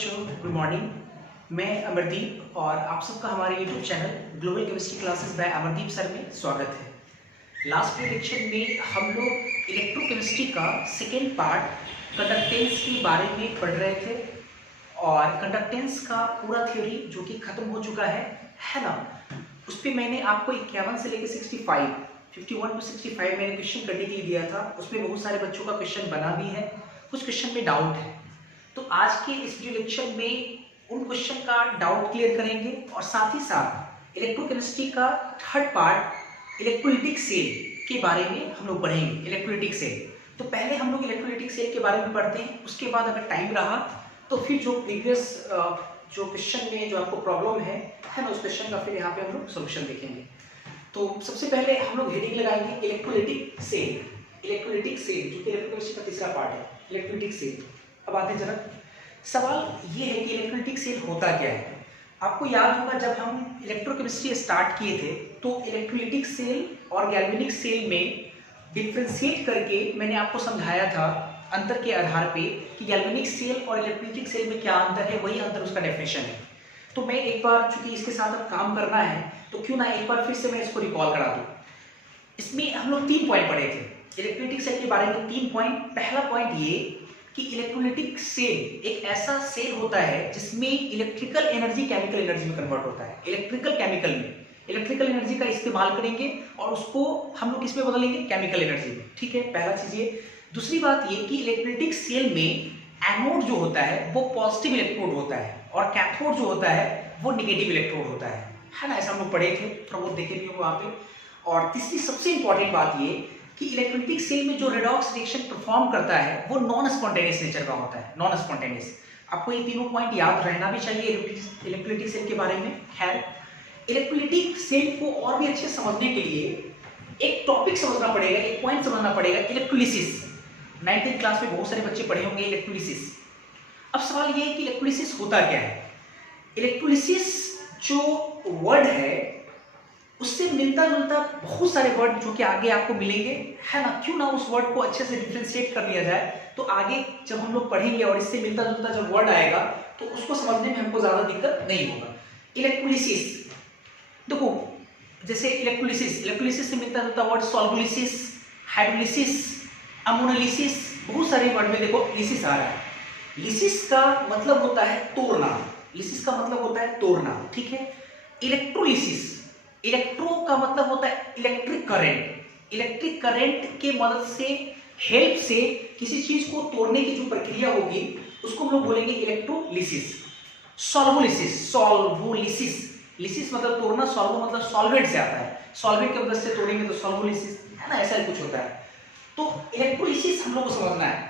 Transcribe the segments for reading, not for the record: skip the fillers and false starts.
बच्चों, good morning. मैं अमरदीप और आप सबका हमारे YouTube channel global chemistry classes bye Amardeep sir में स्वागत है। लास्ट लेक्चर में हम लोग इलेक्ट्रोकेमिस्ट्री का सेकेंड पार्ट कंडक्टेंस के बारे में पढ़ रहे थे और कंडक्टेंस का पूरा थ्योरी जो कि खत्म हो चुका है ना। उस पर मैंने आपको 51 से लेकर 51 टू 65 मैंने क्वेश्चन करने के लिए दिया था। उसमें बहुत सारे बच्चों का क्वेश्चन बना भी है, कुछ क्वेश्चन में डाउट है। तो आज के इस वीडियो लेक्चर में उन क्वेश्चन का डाउट क्लियर करेंगे और साथ ही साथ इलेक्ट्रोकेमिस्ट्री का थर्ड पार्ट इलेक्ट्रोलिटिक सेल के बारे में हम लोग पढ़ेंगे। इलेक्ट्रोलिटिक सेल, तो पहले हम लोग इलेक्ट्रोलिटिक सेल के बारे में पढ़ते हैं, उसके बाद अगर टाइम रहा तो फिर जो प्रीवियस जो क्वेश्चन में जो आपको प्रॉब्लम है ना, उस क्वेश्चन का फिर यहाँ पे हम लोग सोल्यूशन देखेंगे। तो सबसे पहले हम लोग हेडिंग लगाएंगे इलेक्ट्रोलिटिक सेल। इलेक्ट्रोलिटिक सेल जो कि इलेक्ट्रोकेमिस्ट्री का तीसरा पार्ट है, इलेक्ट्रोलिटिक सेल। अब आते हैं जरा, सवाल ये है कि इलेक्ट्रोलिटिक सेल होता क्या है। आपको याद होगा जब हम इलेक्ट्रोकेमिस्ट्री स्टार्ट किए थे तो इलेक्ट्रोलिटिक सेल और गैल्वेनिक सेल में डिफ्रेंशिएट करके मैंने आपको समझाया था अंतर के आधार पे कि गैल्वेनिक सेल और इलेक्ट्रोलिटिक सेल में क्या अंतर है, वही अंतर उसका डेफिनेशन है। तो मैं एक बार, चूंकि इसके साथ अब काम करना है तो क्यों ना एक बार फिर से मैं इसको रिकॉल करा दूं। इसमें हम लोग 3 पॉइंट पढ़े थे इलेक्ट्रोलिटिक सेल के बारे में। 3 पॉइंट। पहला पॉइंट ये कि इलेक्ट्रोलिटिक सेल एक ऐसा सेल होता है जिसमें इलेक्ट्रिकल एनर्जी केमिकल एनर्जी में कन्वर्ट होता है। इलेक्ट्रिकल केमिकल में इलेक्ट्रिकल एनर्जी का इस्तेमाल करेंगे और उसको हम लोग किसमें बदलेंगे, केमिकल एनर्जी में। ठीक है, पहला चीज ये। दूसरी बात ये कि इलेक्ट्रोलिटिक सेल में एनोड जो होता है वो पॉजिटिव इलेक्ट्रोड होता है और कैथोड जो होता है वो निगेटिव इलेक्ट्रोड होता है ना। ऐसा हम लोग पढ़े थे, थोड़ा बहुत देखे भी होंगे वहां पे। और तीसरी सबसे इंपॉर्टेंट बात ये कि इलेक्ट्रोलिटिक सेल में जो रेडॉक्स रिएक्शन परफॉर्म करता है वो नॉन स्पॉन्टेनियस नेचर का होता है, नॉन स्पॉन्टेनियस। आपको ये तीनों पॉइंट याद रहना भी चाहिए इलेक्ट्रोलिटिक सेल के बारे में। खैर, इलेक्ट्रोलिटिक सेल को और भी अच्छे समझने के लिए एक टॉपिक समझना पड़ेगा, एक पॉइंट समझना पड़ेगा, इलेक्ट्रोलिसिस। 9th क्लास में बहुत सारे बच्चे पढ़े होंगे इलेक्ट्रोलिसिस। अब सवाल ये है कि इलेक्ट्रोलिसिस होता क्या है। इलेक्ट्रोलिसिस जो वर्ड है उससे मिलता जुलता बहुत सारे वर्ड जो कि आगे आपको मिलेंगे, है ना। क्यों ना उस वर्ड को अच्छे से डिफरेंशिएट कर लिया जाए, तो आगे जब हम लोग पढ़ेंगे और इससे मिलता जुलता जब वर्ड आएगा तो उसको समझने में हमको ज्यादा दिक्कत नहीं होगा। इलेक्ट्रोलिसिस देखो, जैसे इलेक्ट्रोलिसिस से मिलता जुलता वर्ड सॉल्वोलिसिस, हाइड्रोलिसिस, अमोनोलिसिस, बहुत सारे वर्ड में देखो लिसिस आ रहा है। लिसिस का मतलब होता है तोड़ना, लिसिस का मतलब होता है तोड़ना। ठीक है। इलेक्ट्रोलिसिस, इलेक्ट्रो का मतलब होता है इलेक्ट्रिक करंट। इलेक्ट्रिक करंट के मदद से, हेल्प से किसी चीज को तोड़ने की जो प्रक्रिया होगी उसको हम लोग बोलेंगे इलेक्ट्रोलिसिस। सॉल्वोलिसिस, लिसिस मतलब तोड़ना, सॉल्वो मतलब सॉल्वेंट से आता है, सॉल्वेंट की मदद से तोड़ेंगे तो सॉल्वोलिसिस, है ना। ऐसा कुछ होता है। तो इलेक्ट्रोलिसिस हम लोग को समझना है।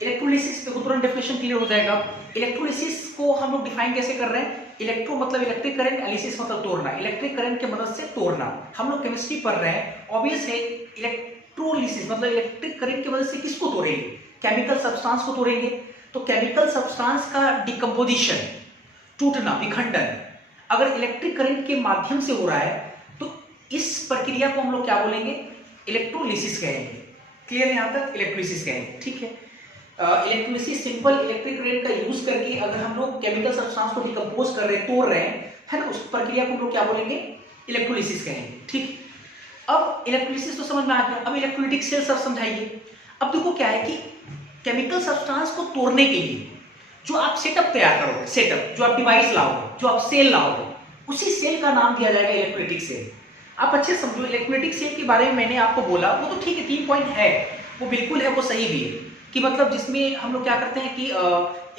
इलेक्ट्रोलिसिस पे तुरंत डेफिनेशन क्लियर हो जाएगा। इलेक्ट्रोलिसिस को हम लोग डिफाइन कैसे कर रहे हैं, इलेक्ट्रो मतलब इलेक्ट्रिक करंट, लिसिस मतलब तोड़ना, इलेक्ट्रिक करंट की मदद से तोड़ना। हम लोग केमिस्ट्री पढ़ रहे हैं, ऑब्वियस है। इलेक्ट्रोलिसिस मतलब इलेक्ट्रिक करंट की मदद से किसको तोड़ेंगे, केमिकल सब्सटेंस को तोड़ेंगे। तो केमिकल सब्सटेंस का डिकम्पोजिशन, टूटना, विखंडन अगर इलेक्ट्रिक करंट के माध्यम से हो रहा है तो इस प्रक्रिया को हम लोग क्या बोलेंगे, इलेक्ट्रोलिसिस कहेंगे। क्लियर है यहाँ तक, इलेक्ट्रोलिसिस कहेंगे। ठीक है। इलेक्ट्रोलिसिस सिंपल इलेक्ट्रिक करंट का यूज करके अगर हम लोग केमिकल सब्सटेंस को डिकम्पोज कर रहे हैं, तोड़ रहे हैं, है ना, उस प्रक्रिया को हम लोग क्या बोलेंगे, इलेक्ट्रोलिसिस कहेंगे। ठीक। अब इलेक्ट्रोलिसिस तो समझ में आ गया, अब इलेक्ट्रोलिटिक सेल सब समझाइए। अब देखो क्या है कि केमिकल सब्सटेंस को तोड़ने के लिए जो आप सेटअप तैयार करोगे, सेटअप जो आप डिवाइस लाओगे, जो आप सेल लाओगे, उसी सेल का नाम दिया जाएगा इलेक्ट्रोलिटिक सेल। आप अच्छे समझो, इलेक्ट्रोलिटिक सेल के बारे में मैंने आपको बोला, वो तो ठीक है, 3 पॉइंट है, वो बिल्कुल है, वो सही भी है कि मतलब जिसमें हम लोग क्या करते हैं कि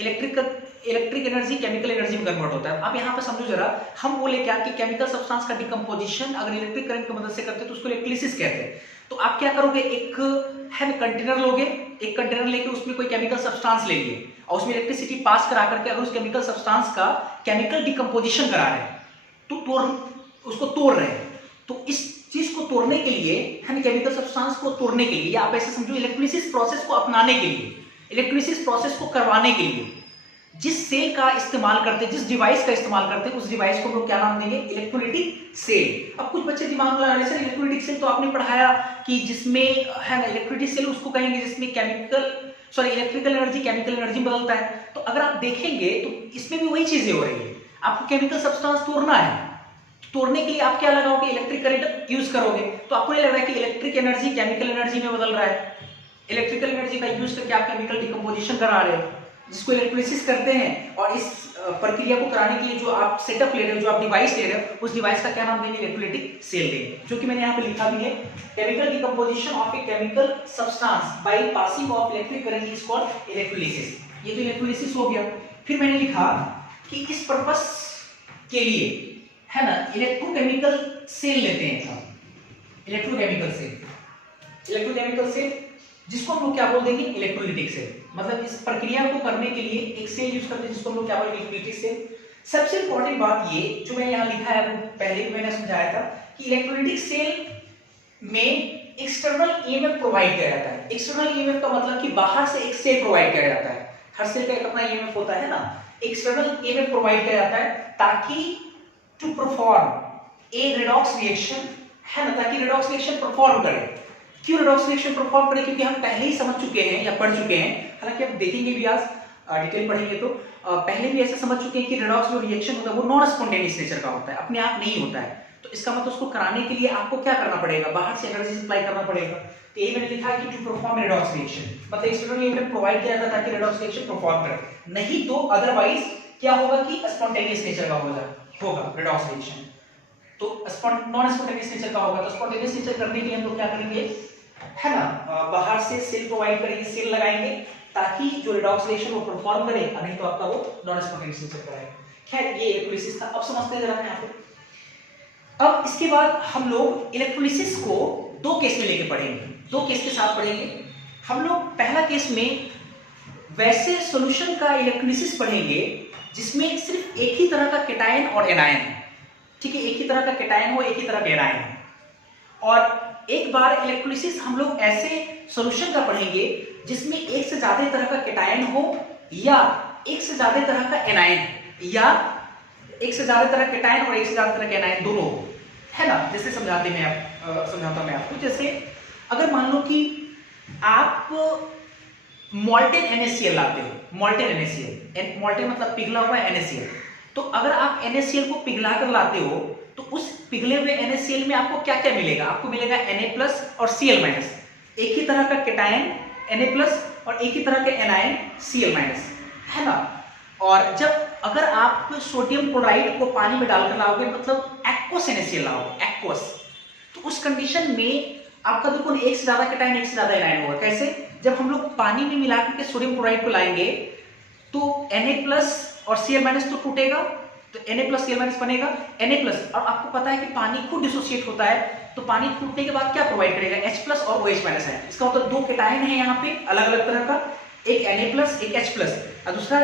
इलेक्ट्रिक एनर्जी केमिकल एनर्जी में कन्वर्ट होता है। आप यहाँ पे समझो जरा, हम बोले क्या कि केमिकल सब्सटेंस का डिकम्पोजिशन अगर इलेक्ट्रिक करंट की मदद से करते हैं तो उसको इलेक्ट्रोलिसिस कहते हैं। तो आप क्या करोगे, एक है कंटेनर लोगे, एक कंटेनर लेके उसमें कोई केमिकल सब्सटेंस ले लिए और उसमें इलेक्ट्रिसिटी पास करा करके अगर उस केमिकल सब्सटेंस का केमिकल डिकम्पोजिशन करा रहे हैं तो उसको तोड़ रहे हैं। तो इस चीज को तोड़ने के लिए, है ना, केमिकल सब्सटेंस को तोड़ने के लिए, या आप ऐसे समझो इलेक्ट्रोलिसिस प्रोसेस को अपनाने के लिए, इलेक्ट्रोलिसिस प्रोसेस को करवाने के लिए जिस सेल का इस्तेमाल करते हैं, जिस डिवाइस का इस्तेमाल करते हैं, उस डिवाइस को हम लोग क्या नाम देंगे, इलेक्ट्रोलिटिक सेल। अब कुछ बच्चे दिमाग में लगा रहे इलेक्ट्रोलिटिक सेल तो आपने पढ़ाया कि जिसमें, है ना, इलेक्ट्रोलिटिक सेल उसको कहेंगे जिसमें chemical sorry electrical energy chemical energy में बदलता है। तो अगर आप देखेंगे तो इसमें भी वही चीजें हो रही है। आपको केमिकल सब्सटेंस तोड़ना है, तोड़ने के लिए आप क्या लगाओगे, इलेक्ट्रिक करंट यूज करोगे। तो आपको नहीं लग रहा है कि इलेक्ट्रिक एनर्जी केमिकल एनर्जी में बदल रहा है। इलेक्ट्रिकल एनर्जी का यूज करके आप केमिकल डिकम्पोजिशन करा रहे हो, जिसको इलेक्ट्रोलिसिस कहते हैं। और इस प्रक्रिया को कराने के लिए जो आप सेटअप ले रहे हो, जो आप डिवाइस ले रहे हो, उस डिवाइस का क्या नाम देंगे, इलेक्ट्रोलाइटिक सेल देंगे, जो कि मैंने यहाँ पे लिखा भी है। Chemical decomposition of a chemical substance by passing of electric current is called electrolysis. ये तो इलेक्ट्रोलिसिस हो गया। फिर मैंने लिखा कि इस पर्पस के लिए, है ना, इलेक्ट्रोकेमिकल सेल लेते हैं हम, इलेक्ट्रोकेमिकल सेल, इलेक्ट्रोकेमिकल सेल जिसको हम लोग क्या बोल देंगे, इलेक्ट्रोलाइटिक सेल। मतलब इस प्रक्रिया को करने के लिए एक सेल यूज करते हैं जिसको हम लोग क्या बोलेंगे, इलेक्ट्रोलाइटिक सेल। सबसे इंपॉर्टेंट बात ये जो मैंने यहाँ लिखा है, वो पहले भी मैंने समझाया था कि इलेक्ट्रोलाइटिक सेल में एक्सटर्नल ईएमएफ प्रोवाइड किया जाता है। एक्सटर्नल ईएमएफ का मतलब कि बाहर से एक सेल प्रोवाइड किया जाता है। हर सेल का एक अपना ईएमएफ होता है ना। एक्सटर्नल ईएमएफ प्रोवाइड किया जाता है ताकि to perform a redox reaction, है ना, ताकि रिडॉक्स रिएक्शन परफॉर्म करे। क्यों रिडॉक्स रिएक्शन परफॉर्म करे, क्योंकि हम पहले ही समझ चुके हैं या पढ़ चुके हैं, हालांकि हम देखेंगे भी आज डिटेल पढ़ेंगे तो पहले भी ऐसे समझ चुके हैं कि रिडॉक्स जो रिएक्शन होता है वो नॉन स्पॉन्टेनियस नेचर का होता है, अपने आप नहीं होता है। तो इसका मतलब उसको कराने के लिए आपको क्या करना पड़ेगा, बाहर से एनर्जी सप्लाई करना पड़ेगा। तो ये मैंने लिखा है कि टू परफॉर्म रिडॉक्स रिएक्शन, मतलब एक्सटर्नल ईएमएफ प्रोवाइड किया जाता है ताकि रिडॉक्स रिएक्शन परफॉर्म करे। नहीं तो अदरवाइज क्या होगा कि स्पॉन्टेनियस नेचर का होगा रिडॉक्स रिएक्शन। तो नॉन स्पॉन्टेनियस नेचर का होगा। तो स्पॉन्टेनियस नेचर करने के लिए हम लोग क्या करेंगे, है ना, बाहर से सेल प्रोवाइड करेंगे, सेल लगाएंगे ताकि जो रिडॉक्स रिएक्शन वो परफॉर्म करे, नहीं तो आपका वो नॉन स्पॉन्टेनियस नेचर कराएगा। खैर ये इलेक्ट्रोलिसिस था। अब समझते हैं जरा यहाँ पे। अब इसके बाद हम लोग इलेक्ट्रोलिसिस को दो केस में लेके पढ़ेंगे, दो केस के साथ पढ़ेंगे हम लोग। पहला केस में वैसे सॉल्यूशन का इलेक्ट्रोलिसिस पढ़ेंगे जिसमें सिर्फ एक ही तरह का कैटायन और एनायन है, ठीक है, एक ही तरह का कैटायन हो, एक ही तरह का एनायन हो। और एक बार इलेक्ट्रोलिसिस हम लोग ऐसे सॉल्यूशन का पढ़ेंगे जिसमें एक से ज्यादा तरह का कैटायन हो या एक से ज्यादा तरह का एनायन, या एक से ज्यादा तरह कैटायन और एक से ज्यादा तरह का एनायन दोनों हो, है ना। जैसे समझाता मैं आपको। जैसे अगर मान लो कि आप मॉल्टेन NaCl लाते हो, मॉल्टेन NaCl, मॉल्टेन मतलब पिघला हुआ NaCl। तो अगर आप NaCl को पिघला कर लाते हो तो उस पिघले हुए NaCl में आपको क्या क्या मिलेगा, आपको मिलेगा Na+ और Cl-, एक ही तरह का कैटायन Na+ और एक ही तरह का एनायन Cl-, है ना। और जब अगर आप सोडियम क्लोराइड को पानी में डालकर लाओगे, मतलब एक्वस NaCl लाओगे, एक्वस, तो उस कंडीशन में आपका देखो एक से ज्यादा कैटायन एक से ज्यादा एनायन होगा। कैसे, जब हम लोग पानी में मिलाकर के सोडियम क्लोराइड को लाएंगे तो Na+ और Cl- तो टूटेगा, तो Na+ Cl- बनेगा Na+। और आपको पता है कि पानी खुद डिसोसिएट होता है, तो पानी टूटने के बाद क्या प्रोवाइड करेगा, H+ और OH- है। इसका मतलब दो कैटायन है यहाँ पे अलग अलग तरह का, एक Na+, एक H+, और दूसरा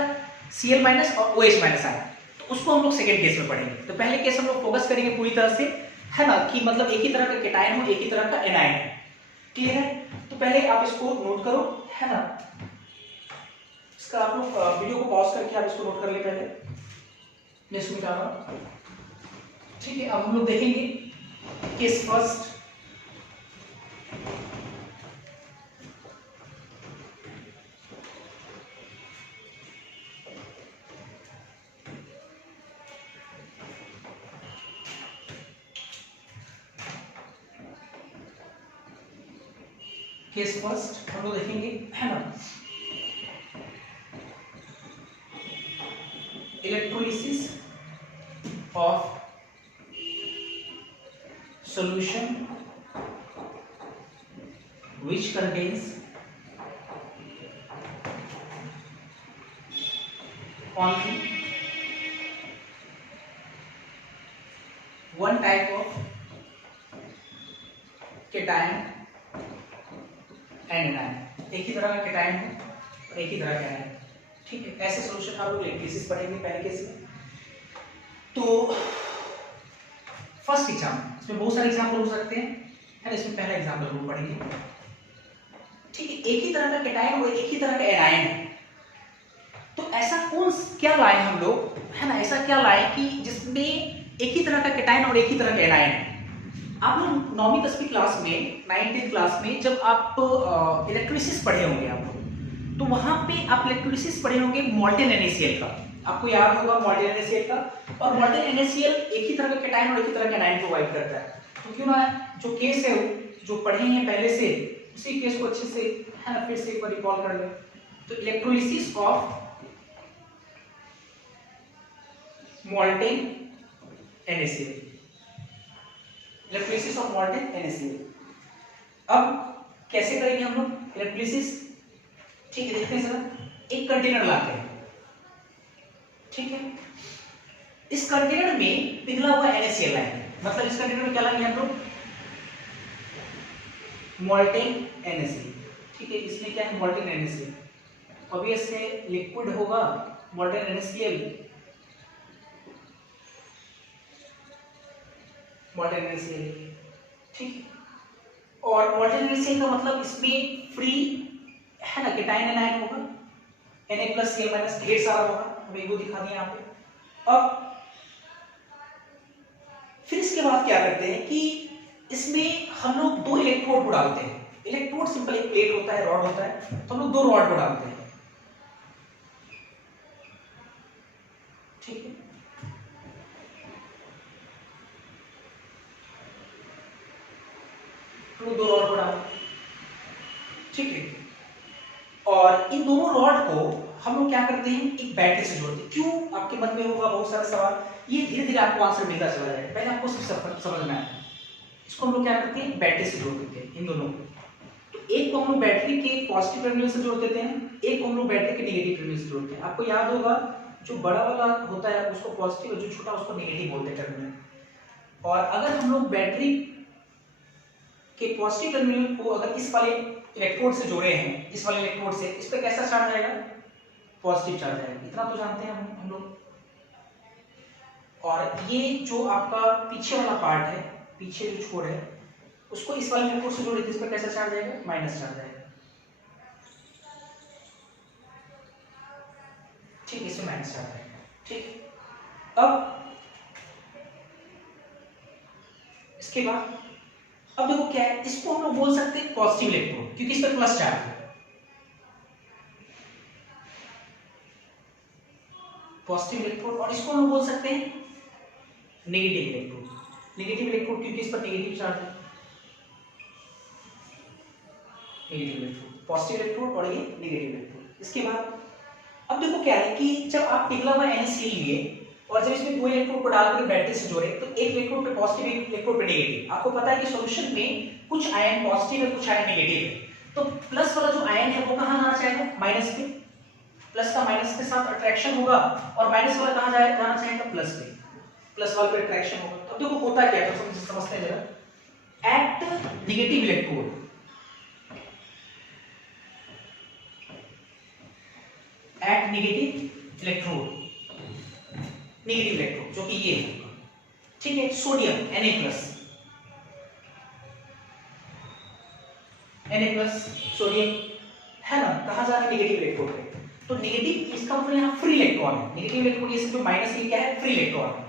Cl- और OH- है। तो उसको हम लोग सेकेंड केस में पढ़ेंगे। तो पहले केस हम लोग फोकस करेंगे पूरी तरह से, है ना, कि मतलब एक ही तरह का कैटायन हो, एक ही तरह का एनायन है। क्लियर है। तो पहले आप इसको नोट करो, है ना। इसका आप लोग वीडियो को पॉज करके आप इसको नोट कर ले पहले, मैं इसको मिटा रहा हूं, ठीक है। अब हम लोग देखेंगे केस फर्स्ट। केस फर्स्ट हम लोग देखेंगे, है ना, electrolysis of solution which contains only one type of cation and anion, एक ही तरह का कैटायन है और एक ही तरह का एनायन, ठीक है। ऐसे सॉल्यूशन आप लोग इलेक्ट्रोलिसिस पढ़ेंगे पहले केस में। तो फर्स्ट एग्जाम, इसमें बहुत सारे एग्जाम्पल हो सकते हैं, है ना। इसमें पहला एग्जाम्पल हम पढ़ेंगे, ठीक है। एक ही तरह का कैटायन और एक ही तरह का एनायन है, तो ऐसा क्या लाए हम लोग, है ना, ऐसा क्या लाए कि जिसमें एक ही तरह का कैटायन और एक ही तरह का एनायन है। आप लोग 9वीं 10वीं क्लास में, 9th 10th क्लास में जब आप इलेक्ट्रोलिसिस पढ़े होंगे आप लोग, तो वहां पे आप इलेक्ट्रोलिसिस पढ़े होंगे मोल्टेन NaCl का, आपको याद होगा मोल्टेन NaCl का। और मोल्टेन NaCl एक ही तरह का कैटायन और एक ही तरह का एनायन प्रोवाइड करता है। तो क्यों ना जो केस है जो पढ़े हैं पहले से, उसी केस को अच्छे से है ना फिर से एक बार रिकॉल कर ले। तो electrolysis of molten NaCl, electrolysis of molten NaCl। अब कैसे करेंगे हम लोग इलेक्ट्रोलिसिस, ठीक है देखते हैं जरा। एक कंटेनर लाते हैं, ठीक है, इस कंटेनर में पिघला हुआ NaCl लाएंगे, मतलब इस कंटेनर में क्या लाएंगे हम लोग, मोल्टेन NaCl, ठीक है, इसमें क्या है मोल्टेन NaCl। ऑब्वियसली लिक्विड होगा मोल्टेन NaCl, मोल्टेन NaCl, ठीक। और मोल्टेन NaCl का मतलब इसमें फ्री है ना कैटायन एनायन होगा, Na+Cl- ढेर सारा होगा, हमें वो दिखा दिया यहाँ पे। अब फिर इसके बाद क्या करते हैं कि इसमें हम लोग 2 इलेक्ट्रोड को डालते हैं। इलेक्ट्रोड सिंपल एक प्लेट होता है, रॉड होता है, तो हम लोग 2 रॉड को डालते हैं, ठीक है। तो 2 रॉड को डालते हैं, ठीक है। और इन दोनों रॉड को हम लोग क्या करते हैं, एक बैटरी से जोड़ते हैं। क्यों, आपके मन में होगा बहुत सारा सवाल, ये धीरे धीरे आपको आंसर मिलता चला जाएगा, पहले आपको सब समझना है। इसको हम लोग क्या करते हैं, बैटरी से जोड़ देते हैं इन दोनों को। तो एक को हम लोग बैटरी के पॉजिटिव टर्मिनल से जोड़ देते हैं, एक को हम लोग बैटरी के नेगेटिव टर्मिनल से जोड़ते हैं। आपको याद होगा जो बड़ा वाला होता है उसको पॉजिटिव और जो छोटा उसको नेगेटिव बोलते हैं टर्मिनल। और अगर हम लोग बैटरी के पॉजिटिव टर्मिनल को अगर इस वाले इलेक्ट्रोड से जोड़े हैं, इस वाले इलेक्ट्रोड से, इस पे कैसा चार्ज आएगा, पॉजिटिव चार्ज आएगा, इतना तो जानते हैं हम लोग। और ये जो आपका पीछे वाला पार्ट है, पीछे जो छोर है, उसको इस वाले इलेक्ट्रोड से जोड़े, इस पर कैसा चार्ज आएगा, माइनस चार्ज आएगा, ठीक, इसमें माइनस चार्ज आएगा, ठीक। अब इसके बाद अब देखो क्या है, इसको हम लोग बोल सकते हैं पॉजिटिव इलेक्ट्रोड, क्योंकि इस पर प्लस चार्ज है, पॉजिटिव इलेक्ट्रोड। और इसको हम लोग बोल सकते हैं नेगेटिव इलेक्ट्रोड, नेगेटिव इलेक्ट्रोड क्योंकि इस पर नेगेटिव चार्ज है, नेगेटिव इलेक्ट्रोड, पॉजिटिव इलेक्ट्रोड और ये नेगेटिव इलेक्ट्रोड। इसके बाद अब देखो क्या है कि जब आप पिघला हुआ NaCl लिए और जब इसमें 2 इलेक्ट्रोड को डालकर बैटरी से जोड़े, तो एक इलेक्ट्रोड पे पॉजिटिव, एक इलेक्ट्रोड पे नेगेटिव। आपको पता है कि सॉल्यूशन में कुछ आयन पॉजिटिव है, कुछ आयन नेगेटिव है, तो प्लस वाला जो आयन है वो कहां जाना चाहेगा, माइनस पे। प्लस का माइनस के साथ अट्रैक्शन होगा और माइनस वाला कहां जाना चाहेगा, प्लस पे, प्लस वाले पे अट्रैक्शन होगा। तो देखो होता क्या है, तो समझते हैं जरा। At negative electrode, at negative electrode, negative electrode जो कि ये है, ठीक है, सोडियम Na+ सोडियम है ना, कहां जा रहा है, नेगेटिव इलेक्ट्रोड पे। तो नेगेटिव इसका मतलब यहां फ्री इलेक्ट्रॉन है, नेगेटिव इलेक्ट्रोड ये जो माइनस ये क्या है, फ्री इलेक्ट्रॉन है।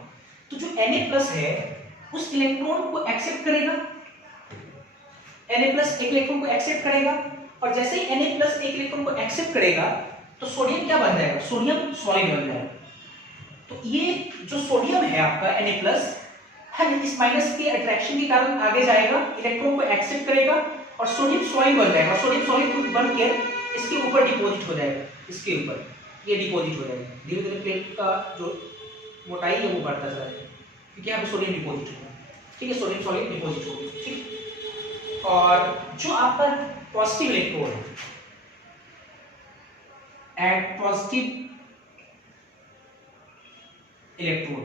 तो जो Na+ है उस इलेक्ट्रॉन को एक्सेप्ट करेगा, Na+ एक इलेक्ट्रॉन को एक्सेप्ट करेगा, और जैसे ही Na+ एक इलेक्ट्रॉन को एक्सेप्ट करेगा तो सोडियम क्या बन जाएगा, सोडियम सॉलिड बन जाएगा। तो ये जो सोडियम है आपका Na+ है, इस माइनस के अट्रैक्शन के कारण आगे जाएगा, इलेक्ट्रॉन को एक्सेप्ट करेगा और सोडियम सॉलिड बन जाएगा। सोडियम सॉलिड बनकर इसके ऊपर डिपॉजिट हो जाएगा, इसके ऊपर ये डिपॉजिट हो जाएगा। धीरे धीरे प्लेट का जो मोटाई है वो बढ़ता चला जाएगा, क्योंकि यहाँ पे सोडियम डिपॉजिट होगा, ठीक है, सोडियम सॉलिड डिपॉजिट हो गया, ठीक। और जो आपका पॉजिटिव इलेक्ट्रोड है, at positive electrode,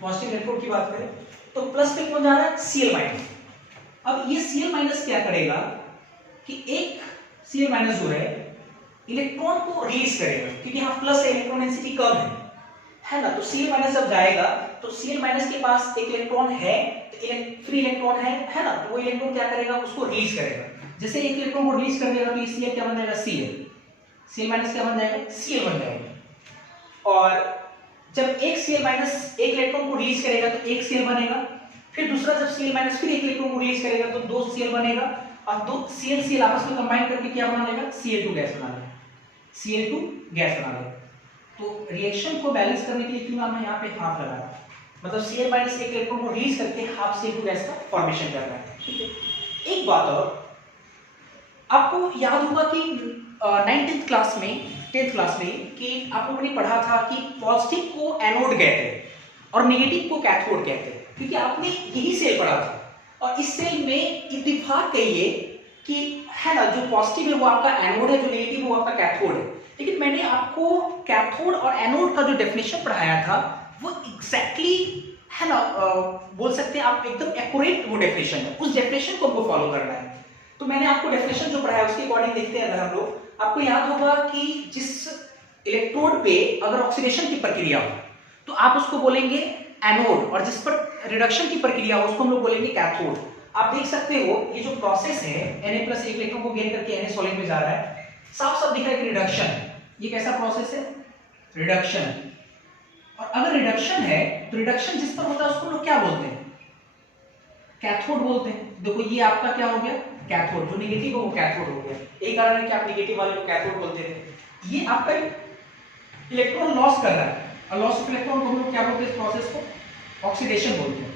positive electrode की बात करें तो प्लस पे कौन जा रहा है, Cl-। अब ये Cl- क्या करेगा कि एक Cl- जो है इलेक्ट्रॉन को रिलीज करेगा, क्योंकि यहाँ प्लस इलेक्ट्रॉन डेंसिटी कम है ना। तो Cl- जब जाएगा तो Cl- के पास एक इलेक्ट्रॉन है, तो फ्री इलेक्ट्रॉन है ना, तो वो इलेक्ट्रॉन क्या करेगा, उसको रिलीज करेगा। जैसे एक इलेक्ट्रॉन को रिलीज कर देगा तो ये Cl क्या बन जाएगा, Cl क्या बन जाएगा, Cl बन जाएगा। और जब एक Cl- एक इलेक्ट्रॉन को रिलीज करेगा तो एक Cl बनेगा, फिर दूसरा जब Cl- फिर एक इलेक्ट्रॉन को रिलीज करेगा तो 2 Cl बनेगा, और 2 Cl आपस में कंबाइन करके क्या बना लेगा, Cl2 गैस बना लेगा। Cl2 गैस बना लेगा। तो रिएक्शन को बैलेंस करने के लिए क्यों हमने यहाँ पे हाफ लगाया, मतलब Cl माइनस एक इलेक्ट्रॉन को रिलीज करके हाफ Cl2 गैस का फॉर्मेशन कर रहा है। ठीक है, एक बात और, आपको याद होगा कि 19th क्लास में 10th क्लास में कि आप लोगों ने पढ़ा था कि पॉजिटिव को एनोड कहते हैं और नेगेटिव को कैथोड कहते हैं, क्योंकि आपने यही सेल पढ़ा था। और इस सेल में इत्तेफाक कहिए कि है ना, जो पॉजिटिव है वो आपका एनोड है, जो नेगेटिव है वो आपका कैथोड है। लेकिन मैंने आपको कैथोड और एनोड का जो डेफिनेशन पढ़ाया था वो एग्जैक्टली है ना, बोल सकते हैं आप एकदम एक्यूरेट वो डेफिनेशन है, उस डेफिनेशन को हमको फॉलो करना है। तो मैंने आपको डेफिनेशन जो पढ़ाया उसके अकॉर्डिंग देखते हैं। अगर हम लोग, आपको याद होगा कि जिस इलेक्ट्रोड पे अगर ऑक्सीडेशन की प्रक्रिया हो तो आप उसको बोलेंगे एनोड, और जिस पर रिडक्शन की प्रक्रिया हो उसको हम लोग बोलेंगे कैथोड। आप देख सकते हो ये जो प्रोसेस है, Na प्लस एक इलेक्ट्रॉन को गेन करके Na सॉलिड में जा रहा है, साफ साफ दिख रहा है कि रिडक्शन। ये कैसा प्रोसेस है, रिडक्शन। और अगर रिडक्शन है तो रिडक्शन जिस पर होता है उसको लोग क्या बोलते हैं, कैथोड बोलते हैं। देखो ये आपका क्या हो गया, कैथोड। जो नेगेटिव है वो कैथोड हो गया। यही कारण है कि आप नेगेटिव वाले को कैथोड बोलते थे। ये आपका इलेक्ट्रॉन लॉस कर रहा है, और लॉस ऑफ इलेक्ट्रॉन को हम लोग क्या बोलते हैं, इस प्रोसेस को ऑक्सीडेशन बोलते हैं।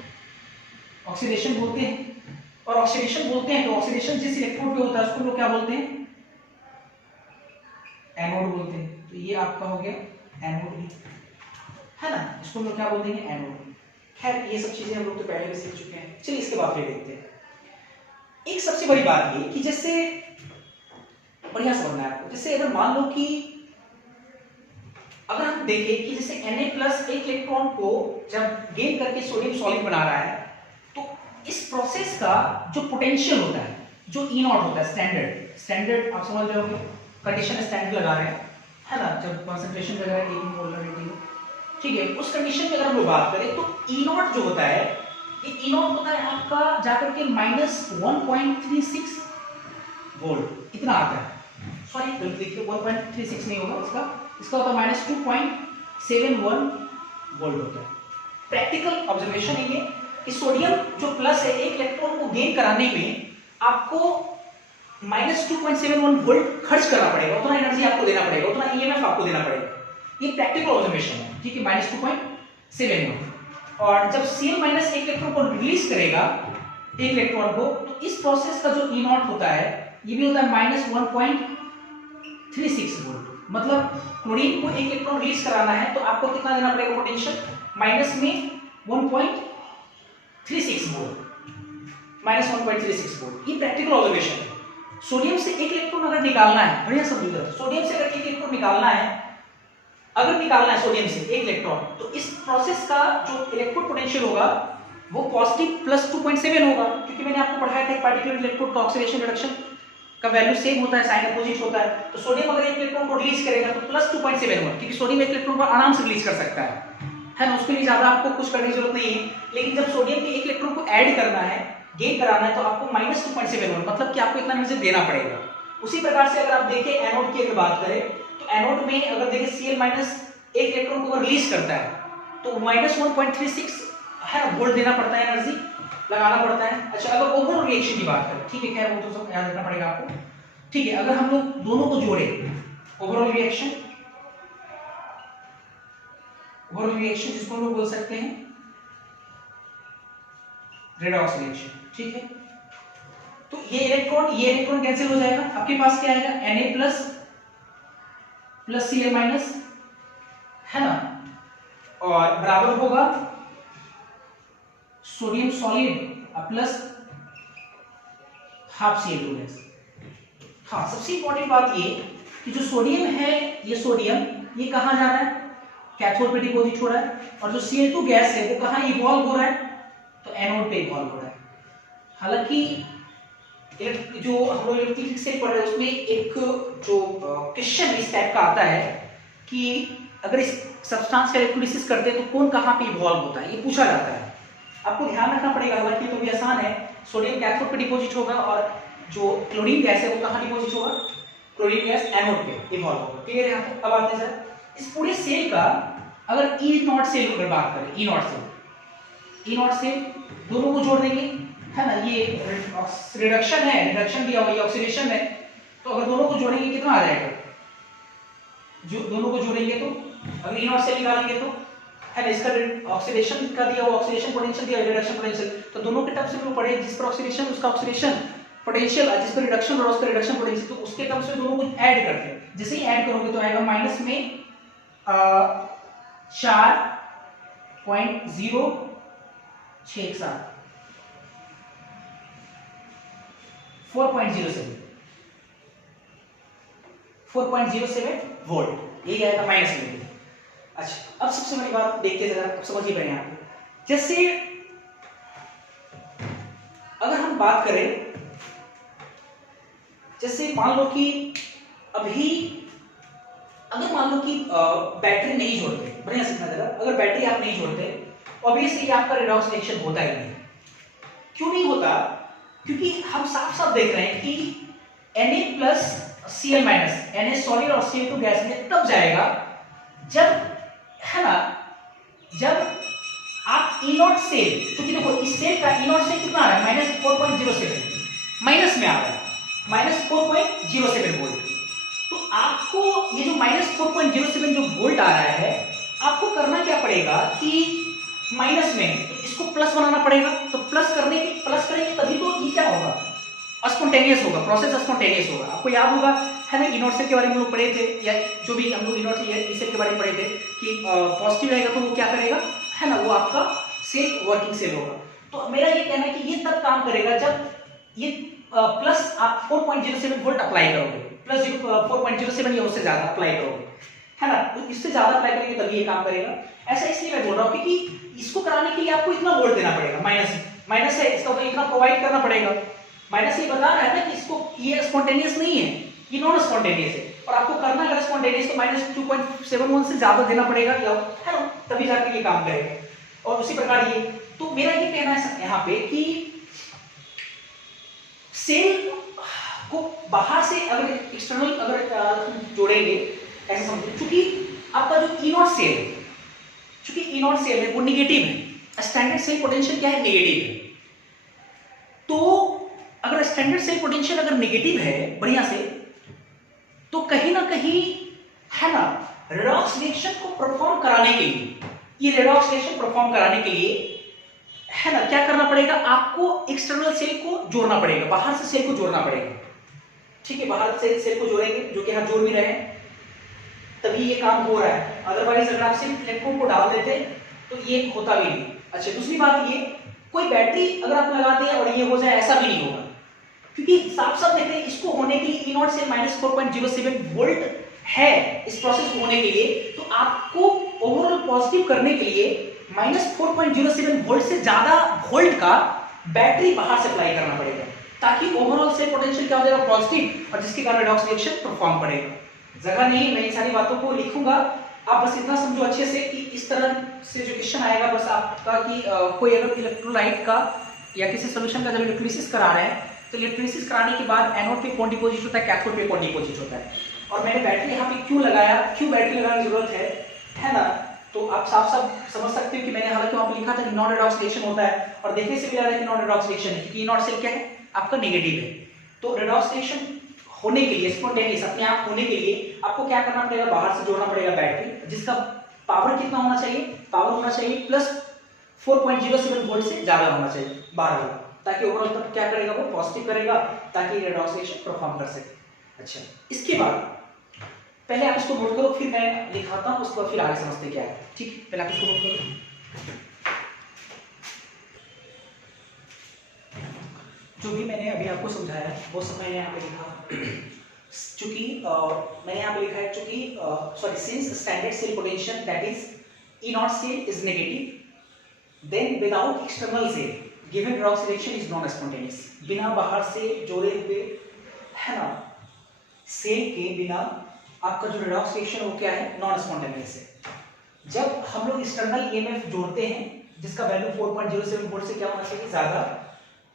ऑक्सीडेशन बोलते हैं, और ऑक्सीडेशन बोलते हैं तो ऑक्सीडेशन जिस इलेक्ट्रोड पे होता है उसको लोग क्या बोलते हैं, एनोड बोलते हैं। तो ये आपका हो गया एनोड ही है ना, इसको लोग क्या बोलते हैं, एनोड। खैर ये सब चीजें हम लोग तो पहले भी सीख चुके हैं। चलिए इसके बाद फिर देखते हैं। एक सबसे बड़ी बात ये कि जैसे बढ़िया समझना है आपको, जैसे अगर मान लो कि अगर हम देखें कि जैसे Na प्लस एक इलेक्ट्रॉन को जब गेन करके सोडियम सॉलिड बना रहा है, तो इस प्रोसेस का जो पोटेंशियल होता है, जो E नॉट होता है, स्टैंडर्ड आप समझ रहे होंगे, कंडीशन स्टैंडर्ड लगा रहे हैं है ना, जब कंसंट्रेशन वगैरह 18 मोलर 18, ठीक है, उस कंडीशन में अगर हम लोग बात करें तो E नॉट जो होता है, ये E नॉट होता है आपका जाकर के -1.36 वोल्ट इतना आता है। सॉरी गलत देखिए, 1.36 नहीं होगा, इसका होता है -2.71 वोल्ट होता है। प्रैक्टिकल ऑब्जर्वेशन है ये कि सोडियम जो प्लस है एक इलेक्ट्रॉन को गेन कराने में आपको -2.71 वोल्ट खर्च करना पड़ेगा, उतना एनर्जी आपको देना पड़ेगा, उतना ईएमएफ आपको देना पड़ेगा। ये प्रैक्टिकल ऑब्जर्वेशन है, ठीक है, -2.71। और जब Cl माइनस एक इलेक्ट्रॉन को रिलीज करेगा एक इलेक्ट्रॉन को, तो इस प्रोसेस का जो E नॉट होता है ये भी होता है -1.36 वोल्ट। मतलब क्लोरीन को एक इलेक्ट्रॉन रिलीज कराना है तो आपको कितना देना पड़ेगा पोटेंशियल, माइनस में 1.36 वोल्ट, -1.36 वोल्ट। ये प्रैक्टिकल ऑब्जर्वेशन है। सोडियम से एक इलेक्ट्रॉन अगर निकालना है, बढ़िया समझिएगा, सोडियम से अगर एक इलेक्ट्रॉन निकालना है, अगर निकालना है सोडियम से एक इलेक्ट्रॉन, तो इस प्रोसेस का जो इलेक्ट्रोड पोटेंशियल होगा वो पॉजिटिव +2.7 होगा, क्योंकि मैंने आपको पढ़ाया था एक पर्टिकुलर इलेक्ट्रोड का ऑक्सीडेशन रिडक्शन का वैल्यू सेम होता है, साइन अपोजिट होता है। तो सोडियम अगर एक इलेक्ट्रॉन को रिलीज करेगा तो +2.7 होगा, क्योंकि सोडियम एक इलेक्ट्रॉन को आराम से रिलीज कर सकता है ना, उसके लिए ज्यादा आपको कुछ करने की जरूरत नहीं है। लेकिन जब सोडियम के एक इलेक्ट्रॉन को ऐड करना है, गेन कराना है, तो आपको -2.7 होगा, मतलब कि आपको इतना एनर्जी देना पड़ेगा। उसी प्रकार से अगर आप देखें एनोड की अगर बात करें तो एनोड में अगर देखें Cl माइनस एक इलेक्ट्रॉन को रिलीज करता है तो -1.36 है वोल्ट देना पड़ता है, एनर्जी लगाना पड़ता है। अच्छा अगर ओवरऑल रिएक्शन की बात करें, ठीक है, खैर वो तो सब याद रखना पड़ेगा आपको, ठीक है। अगर हम लोग दोनों को जोड़े, ओवरऑल रिएक्शन जिसको हम लोग बोल सकते हैं रेडॉक्स रिएक्शन, ठीक है। तो ये इलेक्ट्रॉन कैंसिल हो जाएगा, आपके पास क्या आएगा, Na प्लस Cl माइनस है ना, और बराबर होगा sodium solid plus half Cl2 gas. हाँ, सबसे इंपॉर्टेंट बात ये कि जो सोडियम है, ये सोडियम ये कहां जा रहा है, कैथोड पे डिपॉजिट हो रहा है, और जो Cl2 गैस है वो कहां इवॉल्व हो रहा है, तो एनोड पे इवॉल्व हो रहा है। हालांकि जो हम लोग इलेक्ट्रिक से पढ़ रहे हैं उसमें एक जो क्वेश्चन इस टाइप का आता है कि अगर इस सब्सटेंस का इलेक्ट्रोलिसिस करते हैं तो कौन कहां पे इवॉल्व होता है, ये पूछा जाता है। आपको ध्यान रखना पड़ेगा, हालांकि तो भी आसान है, सोडियम कैथोड पे डिपॉजिट होगा और जो क्लोरीन गैस है वो कहां डिपॉजिट होगा, क्लोरीन गैस एनोड पे इवॉल्व होगा। क्लियर है यहां तक? अब आते हैं सर इस पूरे सेल का अगर E नॉट सेल की बात करें, E नॉट सेल दोनों को जोड़ देंगे है ना, ये रिडक्शन है, रिडक्शन दिया हुआ, ये ऑक्सीडेशन है, तो अगर दोनों को जोड़ेंगे कितना आ जाएगा, जो दोनों को जोड़ेंगे तो अगर ई नॉट सेल निकालेंगे तो है ना, इसका ऑक्सीडेशन का दिया हुआ, ऑक्सीडेशन पोटेंशियल दिया, रिडक्शन पोटेंशियल, तो दोनों के टर्म्स में वो पढ़े, जिस पर ऑक्सीडेशन उसका ऑक्सीडेशन पोटेंशियल, जिस पर रिडक्शन और उसका रिडक्शन पोटेंशियल, तो उसके टर्म्स में दोनों को ऐड करते हैं। जैसे ही ऐड करोगे तो आएगा माइनस में 4.067 4.07 वोल्ट, ये आएगा माइनस में। अच्छा, अब सबसे बड़ी बात देखते जरा, अब समझिए पहले यहाँ पे, जैसे अगर हम बात करें, जैसे मान लो कि अभी अगर मान लो कि बैटरी नहीं जोड़ते, बढ़िया सीखना जरा, अगर बैटरी आप नहीं जोड़ते ऑब्वियसली आपका रिडॉक्स रिएक्शन होता ही नहीं। क्यों नहीं होता? क्योंकि हम साफ साफ देख रहे हैं कि Na plus Cl minus, Na solid और Cl2 गैस में तब जाएगा जब, है ना, जब आप ई नॉट सेल, क्योंकि देखो इस सेल का ई नॉट सेल कितना आ रहा है, -4.07, माइनस में आ रहा है, -4.07 वोल्ट। तो आपको ये जो -4.07 जो वोल्ट आ रहा है, आपको करना क्या पड़ेगा कि माइनस में इसको प्लस बनाना पड़ेगा। तो प्लस करेंगे तभी तो ये क्या होगा, स्पॉन्टेनियस होगा, प्रोसेस स्पॉन्टेनियस होगा। आपको याद होगा, है ना, इनॉट सेल के बारे में हम लोग पढ़े थे, या जो भी हम लोग इनॉट सेल के बारे में पढ़े थे कि पॉजिटिव रहेगा तो वो क्या करेगा, है ना, वो आपका सेल वर्किंग सेल होगा। तो मेरा ये कहना है कि ये तब काम करेगा जब ये प्लस आप 4.07 वोल्ट अप्लाई करोगे, प्लस 4.07 या उससे ज्यादा अप्लाई करोगे, है ना, तो इससे ज्यादा अप्लाई करेंगे तभी ये काम करेगा। ऐसा इसलिए मैं बोल रहा हूँ क्योंकि इसको कराने के लिए आपको इतना वोल्ट देना पड़ेगा, माइनस है इसका, तो इतना प्रोवाइड करना पड़ेगा। माइनस ये बता रहा है ना कि इसको, ये स्पॉन्टेनियस नहीं है, ये नॉन स्पॉन्टेनियस है, और आपको करना अगर स्पॉन्टेनियस तो -2.71 से ज्यादा देना पड़ेगा, है ना, तभी जाके ये काम करेगा। और उसी प्रकार ये, तो मेरा ये कहना है यहाँ पे कि सेल को बाहर से अगर एक्सटर्नल अगर जोड़ेंगे, ऐसे समझो, क्योंकि आपका जो ई नॉट सेल है वो निगेटिव है, स्टैंडर्ड सेल पोटेंशियल क्या है, नेगेटिव है। तो अगर स्टैंडर्ड सेल पोटेंशियल अगर नेगेटिव है बढ़िया से, तो कहीं ना कहीं, है ना, रेडॉक्स रिएक्शन को परफॉर्म कराने के लिए, ये रेडॉक्स रिएक्शन परफॉर्म कराने के लिए, है ना, क्या करना पड़ेगा, आपको एक्सटर्नल सेल को जोड़ना पड़ेगा, बाहर से सेल को जोड़ना पड़ेगा। ठीक है, बाहर से सेल को जोड़ेंगे, जो कि हम जोड़ भी रहे हैं, तभी ये काम हो रहा है। अदरवाइज अगर आप सिर्फ इलेक्ट्रोड को डाल देते तो ये होता भी नहीं। अच्छा, दूसरी बात ये, कोई बैटरी अगर आप लगाते हैं और ये हो जाए, ऐसा भी नहीं होगा, क्योंकि साफ साफ देख रहे हैं इसको होने के लिए ई नॉट से -4.07 वोल्ट है इस प्रोसेस को होने के लिए, तो आपको ओवरऑल पॉजिटिव करने के लिए -4.07 वोल्ट से ज्यादा वोल्ट का बैटरी बाहर से अप्लाई करना पड़ेगा, ताकि ओवरऑल सेल पोटेंशियल क्या हो जाएगा, पॉजिटिव, और जिसके कारण रेडॉक्स रिएक्शन परफॉर्म करेगा। जगह नहीं, मैं इन सारी बातों को लिखूंगा, आप बस इतना समझो अच्छे से कि इस तरह से जो क्वेश्चन आएगा बस आपका कि कोई अगर इलेक्ट्रोलाइट का या किसी सोल्यूशन का जब इलेक्ट्रोलिसिस करा रहे हैं, तो इलेक्ट्रोलिसिस कराने के बाद एनोड पे कौन डिपॉजिट होता है, कैथोड पे कौन डिपॉजिट होता है। और मैंने बैटरी यहाँ पे क्यों लगाया, क्यों बैटरी लगाने की जरूरत है ना, तो आप साफ साफ समझ सकते हो कि मैंने हालांकि वहां पे लिखा था कि नॉन रेडॉक्स रिएक्शन होता है, और देखने से भी लग रहा है कि नॉन रेडॉक्स रिएक्शन है, क्योंकि नॉट सेल क्या है, आपका नेगेटिव है। तो रेडॉक्स रिएक्शन होने के लिए, स्पॉन्टेनियस अपने आप होने के लिए, आपको क्या करना पड़ेगा, बाहर से जोड़ना पड़ेगा बैटरी, जिसका पावर कितना होना चाहिए, पावर होना चाहिए प्लस 4.07 वोल्ट से ज्यादा होना चाहिए बाहर वाला, ताकि ओवरऑल तब क्या करेगा, वो पॉजिटिव करेगा, ताकि रेडॉक्स रिएक्शन परफॉर्म कर सके। अच्छा, इसके बाद पहले आप इसको नोट करो, फिर मैं लिखाता हूं, उसके बाद फिर आगे समझते क्या है। ठीक, पहले आप इसको नोट करो। जो भी मैंने अभी आपको समझाया वो सब मैंने यहाँ पे लिखा, चूंकि मैंने यहाँ पे लिखा है, चूंकि sorry, since standard cell potential that is E naught cell is negative, then without external cell given redox reaction is non spontaneous. बिना बाहर से जोड़े हुए, है ना, सेल के बिना आपका जो रेडॉक्स रिएक्शन है वो क्या है, नॉन स्पॉन्टेनियस है। जब हम लोग एक्सटर्नल ईएमएफ जोड़ते हैं जिसका वैल्यू 4.07 वोल्ट से क्या होना चाहिए, ज्यादा,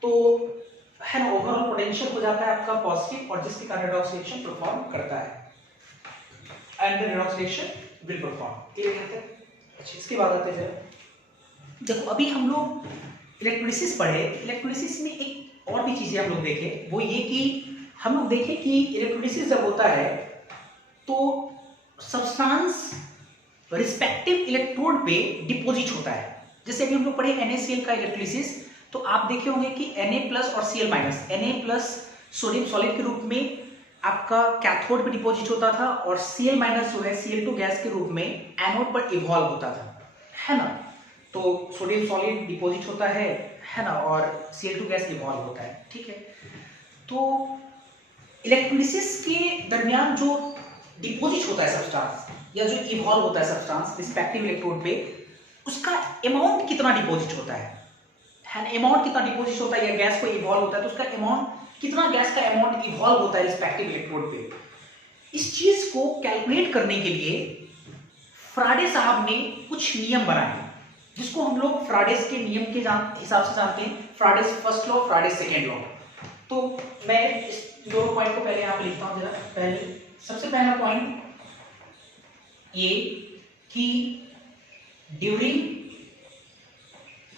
तो है ना, ओवरऑल पोटेंशियल हो जाता है आपका पॉजिटिव, और जिसके कारण रेडॉक्स रिएक्शन परफॉर्म करता है, and the redox reaction will perform. Clear है? अच्छा, इसके बाद आते हैं, देखो अभी हम लोग इलेक्ट्रोलिसिस पढ़े, इलेक्ट्रोलिसिस में एक और भी चीजें हम लोग देखे, वो ये कि हम लोग देखे कि इलेक्ट्रोलिसिस जब होता है तो सब्सटेंस रिस्पेक्टिव इलेक्ट्रोड पे डिपॉजिट होता है। जैसे अभी हम लोग पढ़े NaCl का इलेक्ट्रोलिसिस, तो आप देखे होंगे कि Na+ और Cl-, Na+ सोडियम सॉलिड के रूप में आपका कैथोड पे डिपॉजिट होता था और Cl- जो है Cl2 गैस के रूप में एनोड पर इवॉल्व होता था, है ना। तो सोडियम सॉलिड डिपॉजिट होता है ना, और Cl2 गैस इवॉल्व होता है, ठीक है। तो इलेक्ट्रोलिसिस के दरमियान जो डिपॉजिट होता है सब्सटेंस या जो इवॉल्व होता है सब्सटेंस रिस्पेक्टिव इलेक्ट्रोड पे, उसका अमाउंट कितना डिपॉजिट होता है ना, अमाउंट कितना डिपॉजिट होता है या गैस को इवॉल्व होता है तो उसका अमाउंट कितना, गैस का अमाउंट इवॉल्व होता है रिस्पेक्टिव इलेक्ट्रोड पे। इस चीज को कैलकुलेट करने के लिए फ्राडे साहब ने कुछ नियम बनाए, जिसको हम लोग फ्राडेस के नियम के हिसाब से जानते हैं, फ्राडेस फर्स्ट लॉ, फ्राडेस सेकेंड लॉ। तो मैं इस दोनों पॉइंट को पहले यहां पे लिखता हूं जरा। पहले सबसे पहला पॉइंट ये कि ड्यूरिंग,